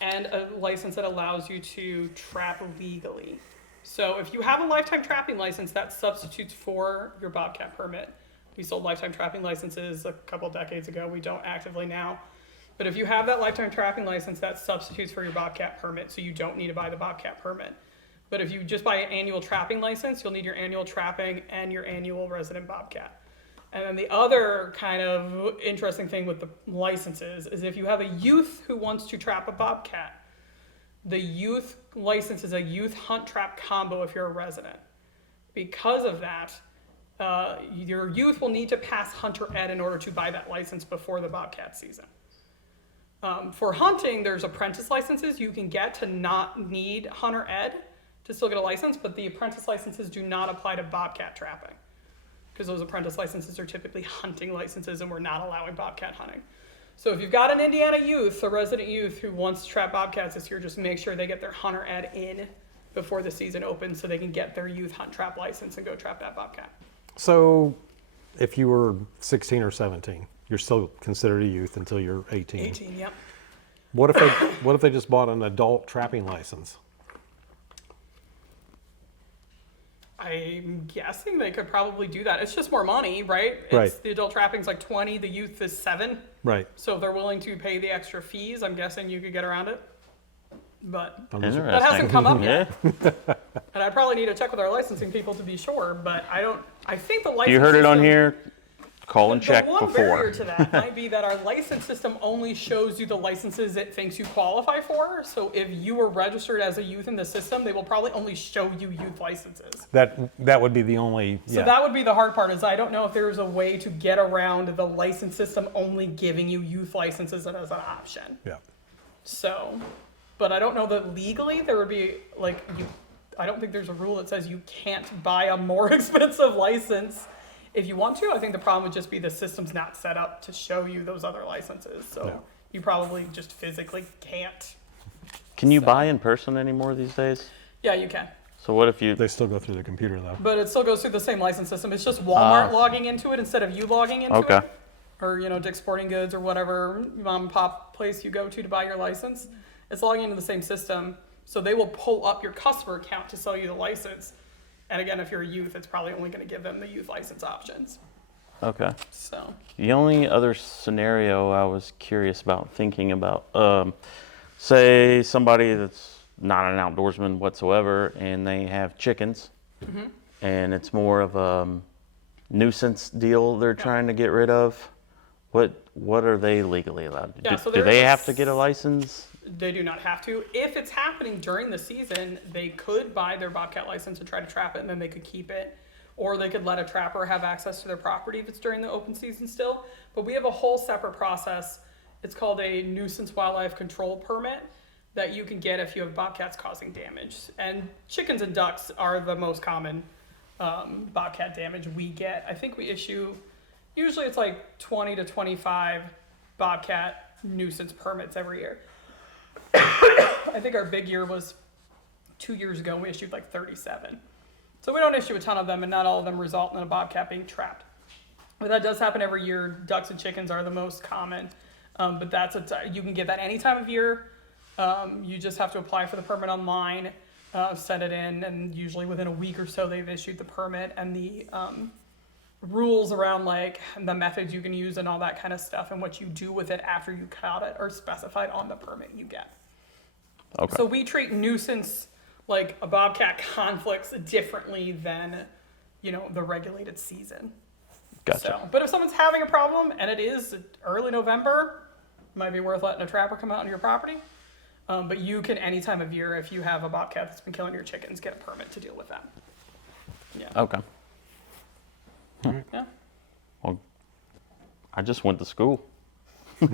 and a license that allows you to trap legally. So if you have a lifetime trapping license, that substitutes for your Bobcat permit. We sold lifetime trapping licenses a couple decades ago. We don't actively now. But if you have that lifetime trapping license, that substitutes for your Bobcat permit, so you don't need to buy the Bobcat permit. But if you just buy an annual trapping license, you'll need your annual trapping and your annual resident Bobcat. And then the other kind of interesting thing with the licenses is if you have a youth who wants to trap a Bobcat, the youth license is a youth hunt trap combo if you're a resident. Because of that, your youth will need to pass hunter ed in order to buy that license before the Bobcat season. For hunting, there's apprentice licenses you can get to not need hunter ed to still get a license, but the apprentice licenses do not apply to Bobcat trapping because those apprentice licenses are typically hunting licenses and we're not allowing Bobcat hunting. So if you've got an Indiana youth, a resident youth who wants to trap Bobcats this year, just make sure they get their hunter ed in before the season opens so they can get their youth hunt trap license and go trap that Bobcat. So if you were 16 or 17, you're still considered a youth until you're 18. 18, yep. What if they just bought an adult trapping license? I'm guessing they could probably do that. It's just more money, right? Right. The adult trapping's like 20, the youth is 7. Right. So if they're willing to pay the extra fees, I'm guessing you could get around it. But Interesting. that hasn't come up Yeah. yet. And I probably need to check with our licensing people to be sure, but I think the license You heard it on system- here. Call and check the one before. barrier to that might be that our license system only shows you the licenses it thinks you qualify for. So if you were registered as a youth in the system, they will probably only show you youth licenses. That would be the only. So that would be the hard part is I don't know if there's a way to get around the license system only giving you youth licenses as an option. Yeah. So, but I don't know that legally there would be I don't think there's a rule that says you can't buy a more expensive license if you want to. I think the problem would just be the system's not set up to show you those other licenses. So No. you probably just physically can't. Can you buy in person anymore these days? Yeah, you can. So what if you? They still go through the computer though. But it still goes through the same license system. It's just Walmart logging into it instead of you logging into Okay. it. Or, Dick's Sporting Goods or whatever mom and pop place you go to buy your license. It's logging into the same system. So they will pull up your customer account to sell you the license. And again, if you're a youth, it's probably only going to give them the youth license options. Okay. So, The only other scenario I was curious about thinking about, say somebody that's not an outdoorsman whatsoever and they have chickens and it's more of a nuisance deal they're trying to get rid of. What are they legally allowed to do? Yeah, so Do there's they a have to get a license? they do not have to. If it's happening during the season, they could buy their Bobcat license and try to trap it, and then they could keep it. Or they could let a trapper have access to their property if it's during the open season still. But we have a whole separate process. It's called a nuisance wildlife control permit that you can get if you have bobcats causing damage. And chickens and ducks are the most common bobcat damage we get. I think we issue, usually it's like 20 to 25 bobcat nuisance permits every year. I think our big year was 2 years ago. We issued like 37. So we don't issue a ton of them, and not all of them result in a bobcat being trapped. But that does happen every year. Ducks and chickens are the most common. But you can get that any time of year. You just have to apply for the permit online, send it in, and usually within a week or so they've issued the permit, and the rules around like the methods you can use and all that kind of stuff and what you do with it after you caught it are specified on the permit you get. Okay. So we treat nuisance, like a bobcat conflicts, differently than, the regulated season. Gotcha. So, but if someone's having a problem and it is early November, it might be worth letting a trapper come out on your property. But you can any time of year, if you have a bobcat that's been killing your chickens, get a permit to deal with that. Yeah. Okay. Yeah. Well, I just went to school. It's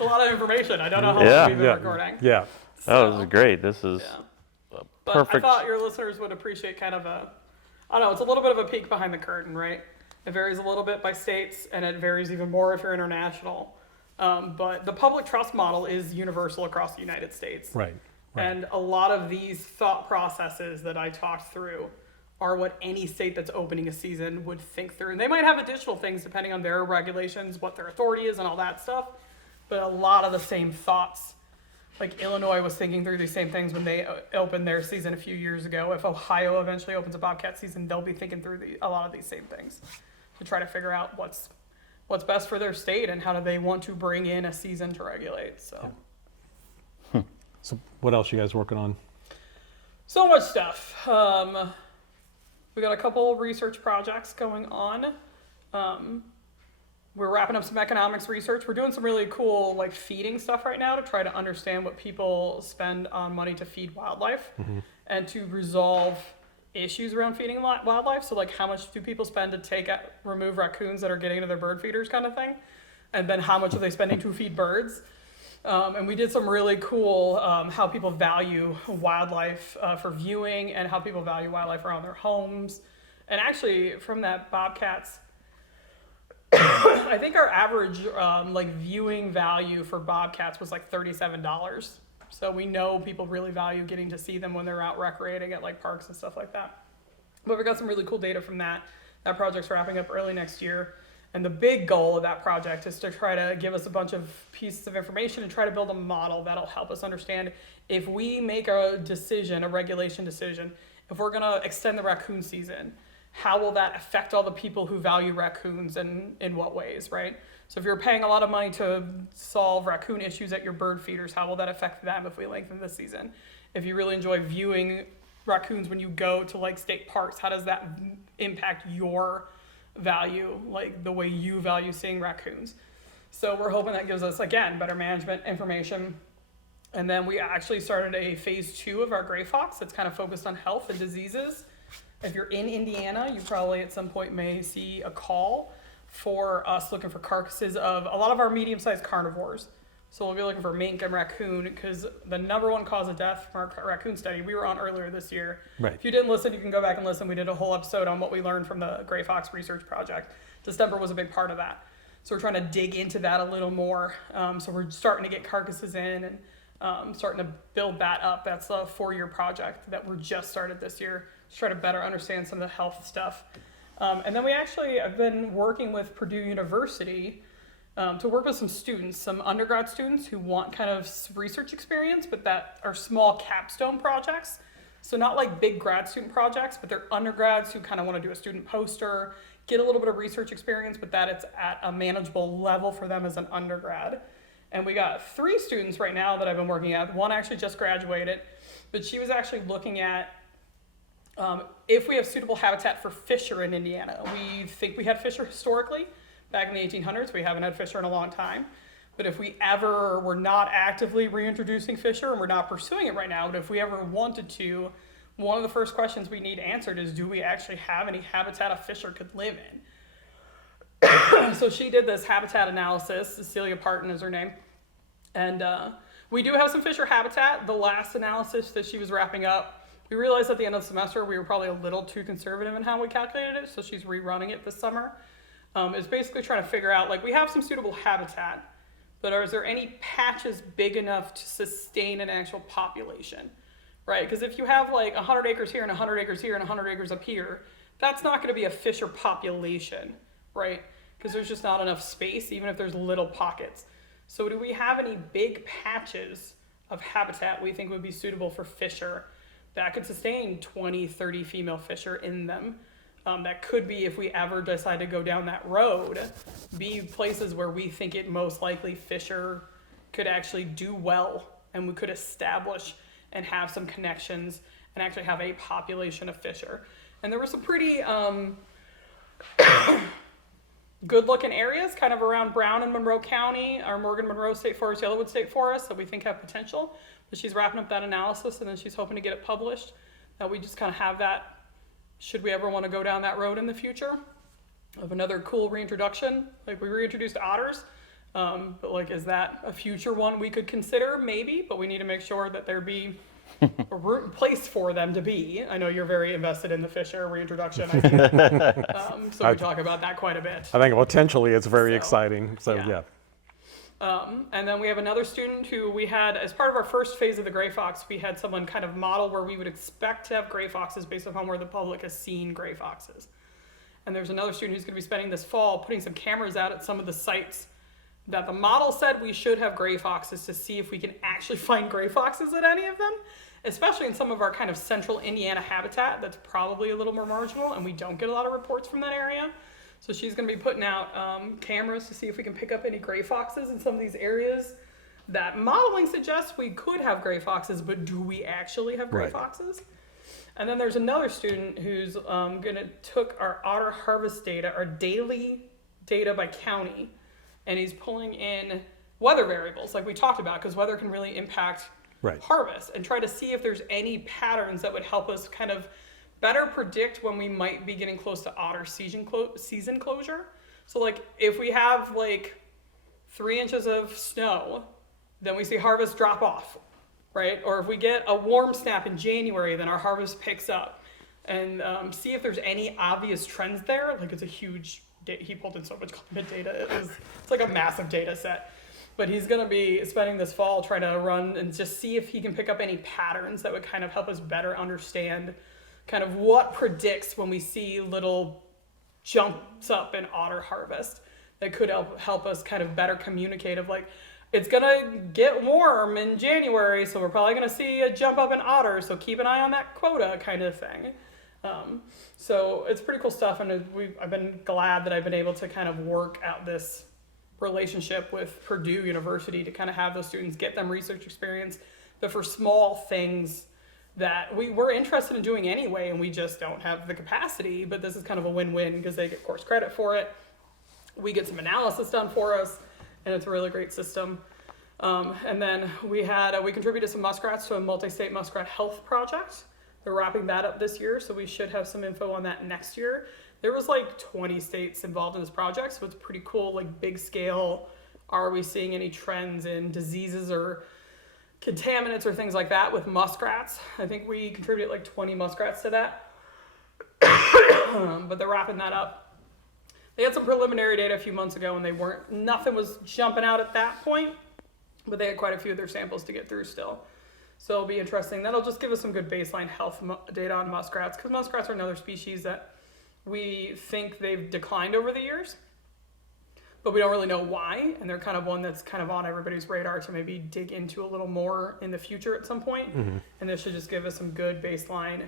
a lot of information. I don't know how Yeah. long we've been recording. Yeah. Oh, this is great. This is Yeah. a But perfect. I thought your listeners would appreciate kind of I don't know, it's a little bit of a peek behind the curtain, right? It varies a little bit by states, and it varies even more if you're international. But the public trust model is universal across the United States. Right. Right. And a lot of these thought processes that I talked through are what any state that's opening a season would think through. And they might have additional things depending on their regulations, what their authority is, and all that stuff. But a lot of the same thoughts. Like Illinois was thinking through these same things when they opened their season a few years ago. If Ohio eventually opens a Bobcat season, they'll be thinking through a lot of these same things to try to figure out what's best for their state and how do they want to bring in a season to regulate. So. Yeah. So what else you guys working on? So much stuff. We got a couple research projects going on. We're wrapping up some economics research. We're doing some really cool like feeding stuff right now to try to understand what people spend on money to feed wildlife and to resolve issues around feeding wildlife. So like how much do people spend to remove raccoons that are getting into their bird feeders kind of thing? And then how much are they spending to feed birds? And we did some really cool how people value wildlife for viewing and how people value wildlife around their homes. And actually from that Bobcats, I think our average like viewing value for Bobcats was like $37. So we know people really value getting to see them when they're out recreating at like parks and stuff like that. But we got some really cool data from that. That project's wrapping up early next year. And the big goal of that project is to try to give us a bunch of pieces of information and try to build a model that'll help us understand if we make a decision, a regulation decision, if we're gonna extend the raccoon season, how will that affect all the people who value raccoons and in what ways, right? So if you're paying a lot of money to solve raccoon issues at your bird feeders, how will that affect them if we lengthen the season? If you really enjoy viewing raccoons when you go to like state parks, how does that impact your value, like the way you value seeing raccoons? So we're hoping that gives us, again, better management information. And then we actually started a phase 2 of our gray fox that's kind of focused on health and diseases. If you're in Indiana, you probably at some point may see a call for us looking for carcasses of a lot of our medium-sized carnivores. So we'll be looking for mink and raccoon because the number one cause of death from our raccoon study we were on earlier this year. Right. If you didn't listen, you can go back and listen. We did a whole episode on what we learned from the Gray Fox Research Project. Distemper was a big part of that. So we're trying to dig into that a little more. So we're starting to get carcasses in and starting to build that up. That's a 4-year project that we're just started this year to try to better understand some of the health stuff. And then I've been working with Purdue University to work with some students, some undergrad students who want kind of research experience, but that are small capstone projects. So not like big grad student projects, but they're undergrads who kind of want to do a student poster, get a little bit of research experience, but that it's at a manageable level for them as an undergrad. And we got 3 students right now that I've been working at. One actually just graduated, but she was actually looking at if we have suitable habitat for fisher in Indiana. We think we had fisher historically. Back in the 1800s, we haven't had fisher in a long time. But if we ever were not actively reintroducing fisher, and we're not pursuing it right now, but if we ever wanted to, one of the first questions we need answered is, do we actually have any habitat a fisher could live in? So she did this habitat analysis. Cecilia Parton is her name. And we do have some fisher habitat. The last analysis that she was wrapping up, we realized at the end of the semester we were probably a little too conservative in how we calculated it, so she's rerunning it this summer. It's basically trying to figure out, like, we have some suitable habitat, but is there any patches big enough to sustain an actual population, right? Because if you have like 100 acres here and 100 acres here and 100 acres up here, that's not going to be a fisher population, right? Because there's just not enough space, even if there's little pockets. So do we have any big patches of habitat we think would be suitable for fisher that could sustain 20, 30 female fisher in them? That could be, if we ever decide to go down that road, be places where we think it most likely fisher could actually do well, and we could establish and have some connections and actually have a population of fisher. And there were some pretty good looking areas kind of around Brown and Monroe County, our Morgan Monroe State Forest, Yellowwood State Forest, that we think have potential. But she's wrapping up that analysis, and then she's hoping to get it published. That we just kind of have that, should we ever want to go down that road in the future. of another cool reintroduction. Like we reintroduced otters, but like, is that a future one we could consider? Maybe, but we need to make sure that there be a place for them to be. I know you're very invested in the Fisher reintroduction. I see that. So we talk about that quite a bit. I think potentially it's very exciting. So yeah. And then we have another student who we had, as part of our first phase of the gray fox, we had someone kind of model where we would expect to have gray foxes based upon where the public has seen gray foxes. And there's another student who's going to be spending this fall putting some cameras out at some of the sites that the model said we should have gray foxes to see if we can actually find gray foxes at any of them, especially in some of our kind of central Indiana habitat that's probably a little more marginal and we don't get a lot of reports from that area. So she's going to be putting out cameras to see if we can pick up any gray foxes in some of these areas that modeling suggests we could have gray foxes, but do we actually have gray foxes? And then there's another student who's took our otter harvest data, our daily data by county, and he's pulling in weather variables like we talked about, because weather can really impact harvest, and try to see if there's any patterns that would help us kind of better predict when we might be getting close to otter season closure. So like if we have like 3 inches of snow, then we see harvest drop off, right? Or if we get a warm snap in January, then our harvest picks up. And see if there's any obvious trends there. Like it's a huge, he pulled in so much climate data. It's like a massive data set. But he's gonna be spending this fall trying to run and just see if he can pick up any patterns that would kind of help us better understand kind of what predicts when we see little jumps up in otter harvest that could help us kind of better communicate of like, it's gonna get warm in January, so we're probably gonna see a jump up in otters, so keep an eye on that quota kind of thing. So it's pretty cool stuff, and I've been glad that I've been able to kind of work out this relationship with Purdue University to kind of have those students get them research experience, but for small things that we're interested in doing anyway, and we just don't have the capacity, but this is kind of a win-win because they get course credit for it. We get some analysis done for us, and it's a really great system. And then we contributed some muskrats to a multi-state muskrat health project. They're wrapping that up this year, so we should have some info on that next year. There was like 20 states involved in this project, so it's pretty cool, like big scale. Are we seeing any trends in diseases or contaminants or things like that with muskrats? I think we contributed like 20 muskrats to that, but they're wrapping that up. They had some preliminary data a few months ago, and nothing was jumping out at that point, but they had quite a few of their samples to get through still. So it'll be interesting. That'll just give us some good baseline health data on muskrats, because muskrats are another species that we think they've declined over the years, but we don't really know why, and they're kind of one that's kind of on everybody's radar to maybe dig into a little more in the future at some point. And this should just give us some good baseline.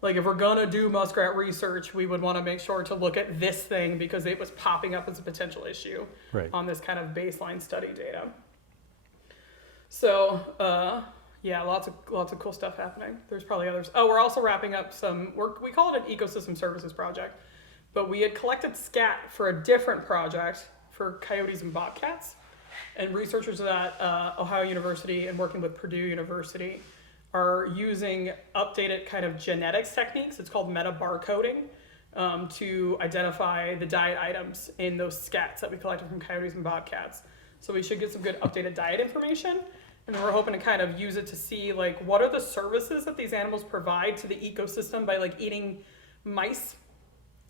Like if we're gonna do muskrat research, we would want to make sure to look at this thing because it was popping up as a potential issue on this kind of baseline study data. So yeah, lots of cool stuff happening. There's probably others. Oh, we're also wrapping up some work. We call it an ecosystem services project, but we had collected scat for a different project for coyotes and bobcats, and researchers at Ohio University and working with Purdue University are using updated kind of genetics techniques. It's called meta-barcoding to identify the diet items in those scats that we collected from coyotes and bobcats. So we should get some good updated diet information. And we're hoping to kind of use it to see like what are the services that these animals provide to the ecosystem by like eating mice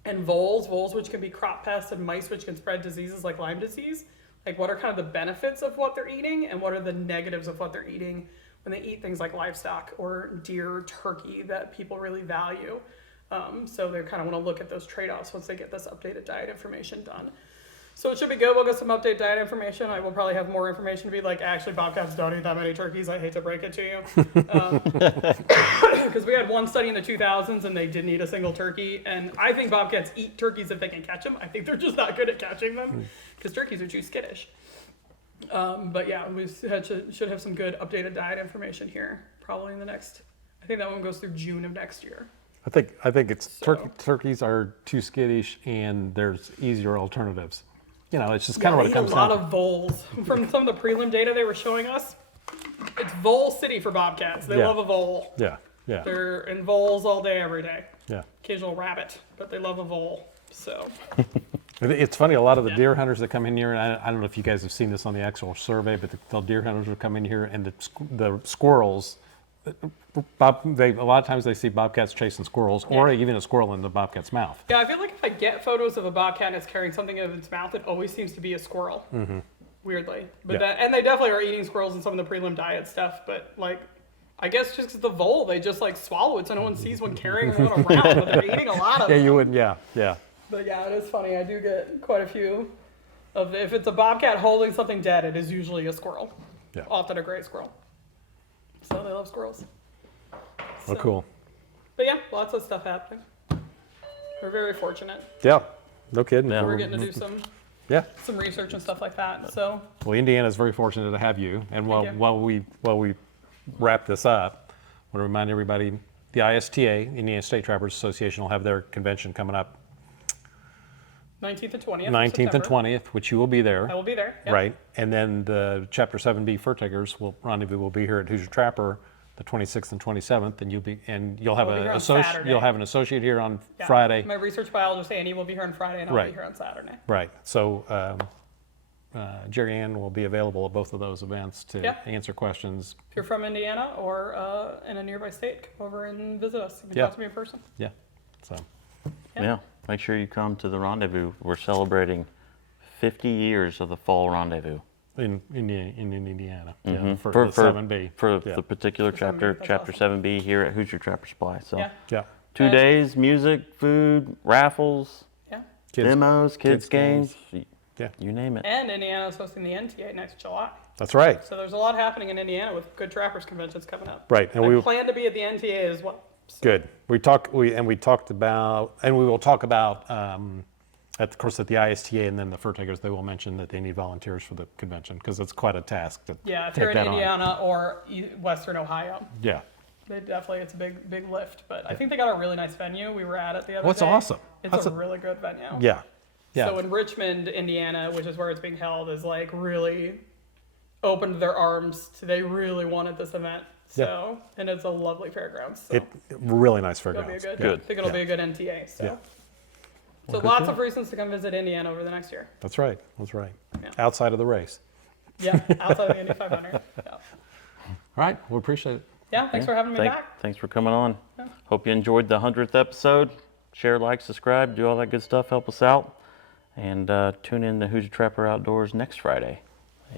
and voles which can be crop pests, and mice which can spread diseases like Lyme disease. Like what are kind of the benefits of what they're eating and what are the negatives of what they're eating when they eat things like livestock or deer, turkey that people really value. So they kind of want to look at those trade-offs once they get this updated diet information done. So it should be good. We'll get some update diet information. I will probably have more information to be like, actually, bobcats don't eat that many turkeys. I hate to break it to you. Because we had one study in the 2000s and they didn't eat a single turkey. And I think bobcats eat turkeys if they can catch them. I think they're just not good at catching them because turkeys are too skittish. But yeah, we should have some good updated diet information here, probably in the next, I think that one goes through June of next year. I think it's turkeys are too skittish and there's easier alternatives. You know, it's just kind of what it comes down to. A lot of voles. From some of the prelim data they were showing us, it's vole city for bobcats. They love a vole. Yeah. They're in voles all day, every day. Yeah. Occasional rabbit, but they love a vole. So It's funny, a lot of the deer hunters that come in here, and I don't know if you guys have seen this on the actual survey, but the deer hunters will come in here, and the squirrels, a lot of times they see bobcats chasing squirrels, or even a squirrel in the bobcat's mouth. Yeah, I feel like if I get photos of a bobcat and it's carrying something in its mouth, it always seems to be a squirrel. Weirdly, but Yeah. and they definitely are eating squirrels in some of the prelim diet stuff. But like, I guess just 'cause the vole, they just like swallow it, so no one sees one carrying one around. But they're eating a lot of Yeah, them. you wouldn't, yeah. But yeah, it is funny. I do get quite a few of if it's a bobcat holding something dead, it is usually a squirrel. Yeah. Often a gray squirrel. So they love squirrels. Oh, So- cool. But yeah, lots of stuff happening. We're very fortunate. Yeah, no kidding. Yeah. We're getting to do some research and stuff like that. So Well, Indiana's very fortunate to have you. And while, Thank you. while we wrap this up, I want to remind everybody, the ISTA, Indiana State Trappers Association, will have their convention coming up 19th and 20th. of 19th and September. 20th, which you will be there. I will be there. Yep. Right. And then the Chapter 7B Fur Takers rendezvous will be here at Hoosier Trapper the 26th and 27th, and you'll have I'll be here an on associate. Saturday. You'll have an associate here on Yeah. Friday. My research biologist Annie will be here on Friday, and I'll Right. be here on Saturday. Right. So Geriann will be available at both of those events to Yeah. answer questions. If you're from Indiana or in a nearby state, come over and visit us. You can Yeah. talk to me in person. Yeah. So Yeah, make sure you come to the rendezvous. We're celebrating 50 years of the Fall Rendezvous. in Indiana, Mhm. yeah, for the 7B. For Yeah. the particular For 7B, chapter, that's Chapter awesome. 7B here at Hoosier Trapper Supply. So Yeah. Yeah. 2 And- days, music, food, raffles, Yeah. Kids- demos, kids kids games, Yeah. you name it. And Indiana's hosting the NTA next July. That's right. So there's a lot happening in Indiana with good trappers conventions coming up. Right. And I we plan to be at the NTA as well. So, good. We talked about, and we will talk about, of course, at the ISTA and then the Fur Takers, they will mention that they need volunteers for the convention because it's quite a task to Yeah, if take you're in that on. Indiana or Western Ohio, Yeah. it's a big lift. But I think they got a really nice venue. We were at it the other Well, it's day. awesome. It's That's a really good venue. Yeah. Yeah. So in Richmond, Indiana, which is where it's being held, is like really opened their arms to, they really wanted this event. So, and it's a lovely fairgrounds. So Really nice it'll be a fairgrounds. good, Yeah. I think it'll be a good NTA. So, Yeah. so lots of reasons to come visit Indiana over the next year. That's right. That's right. Yeah. Outside of the race. Yeah, outside of the Indy 500. Yeah, All right. We appreciate it. yeah thanks for having me back. Thanks for coming on. Hope you enjoyed the 100th episode. Share, like, subscribe, do all that good stuff. Help us out. And tune in to Hoosier Trapper Outdoors next Friday.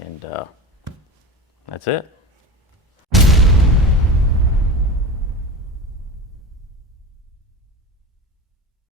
And that's it.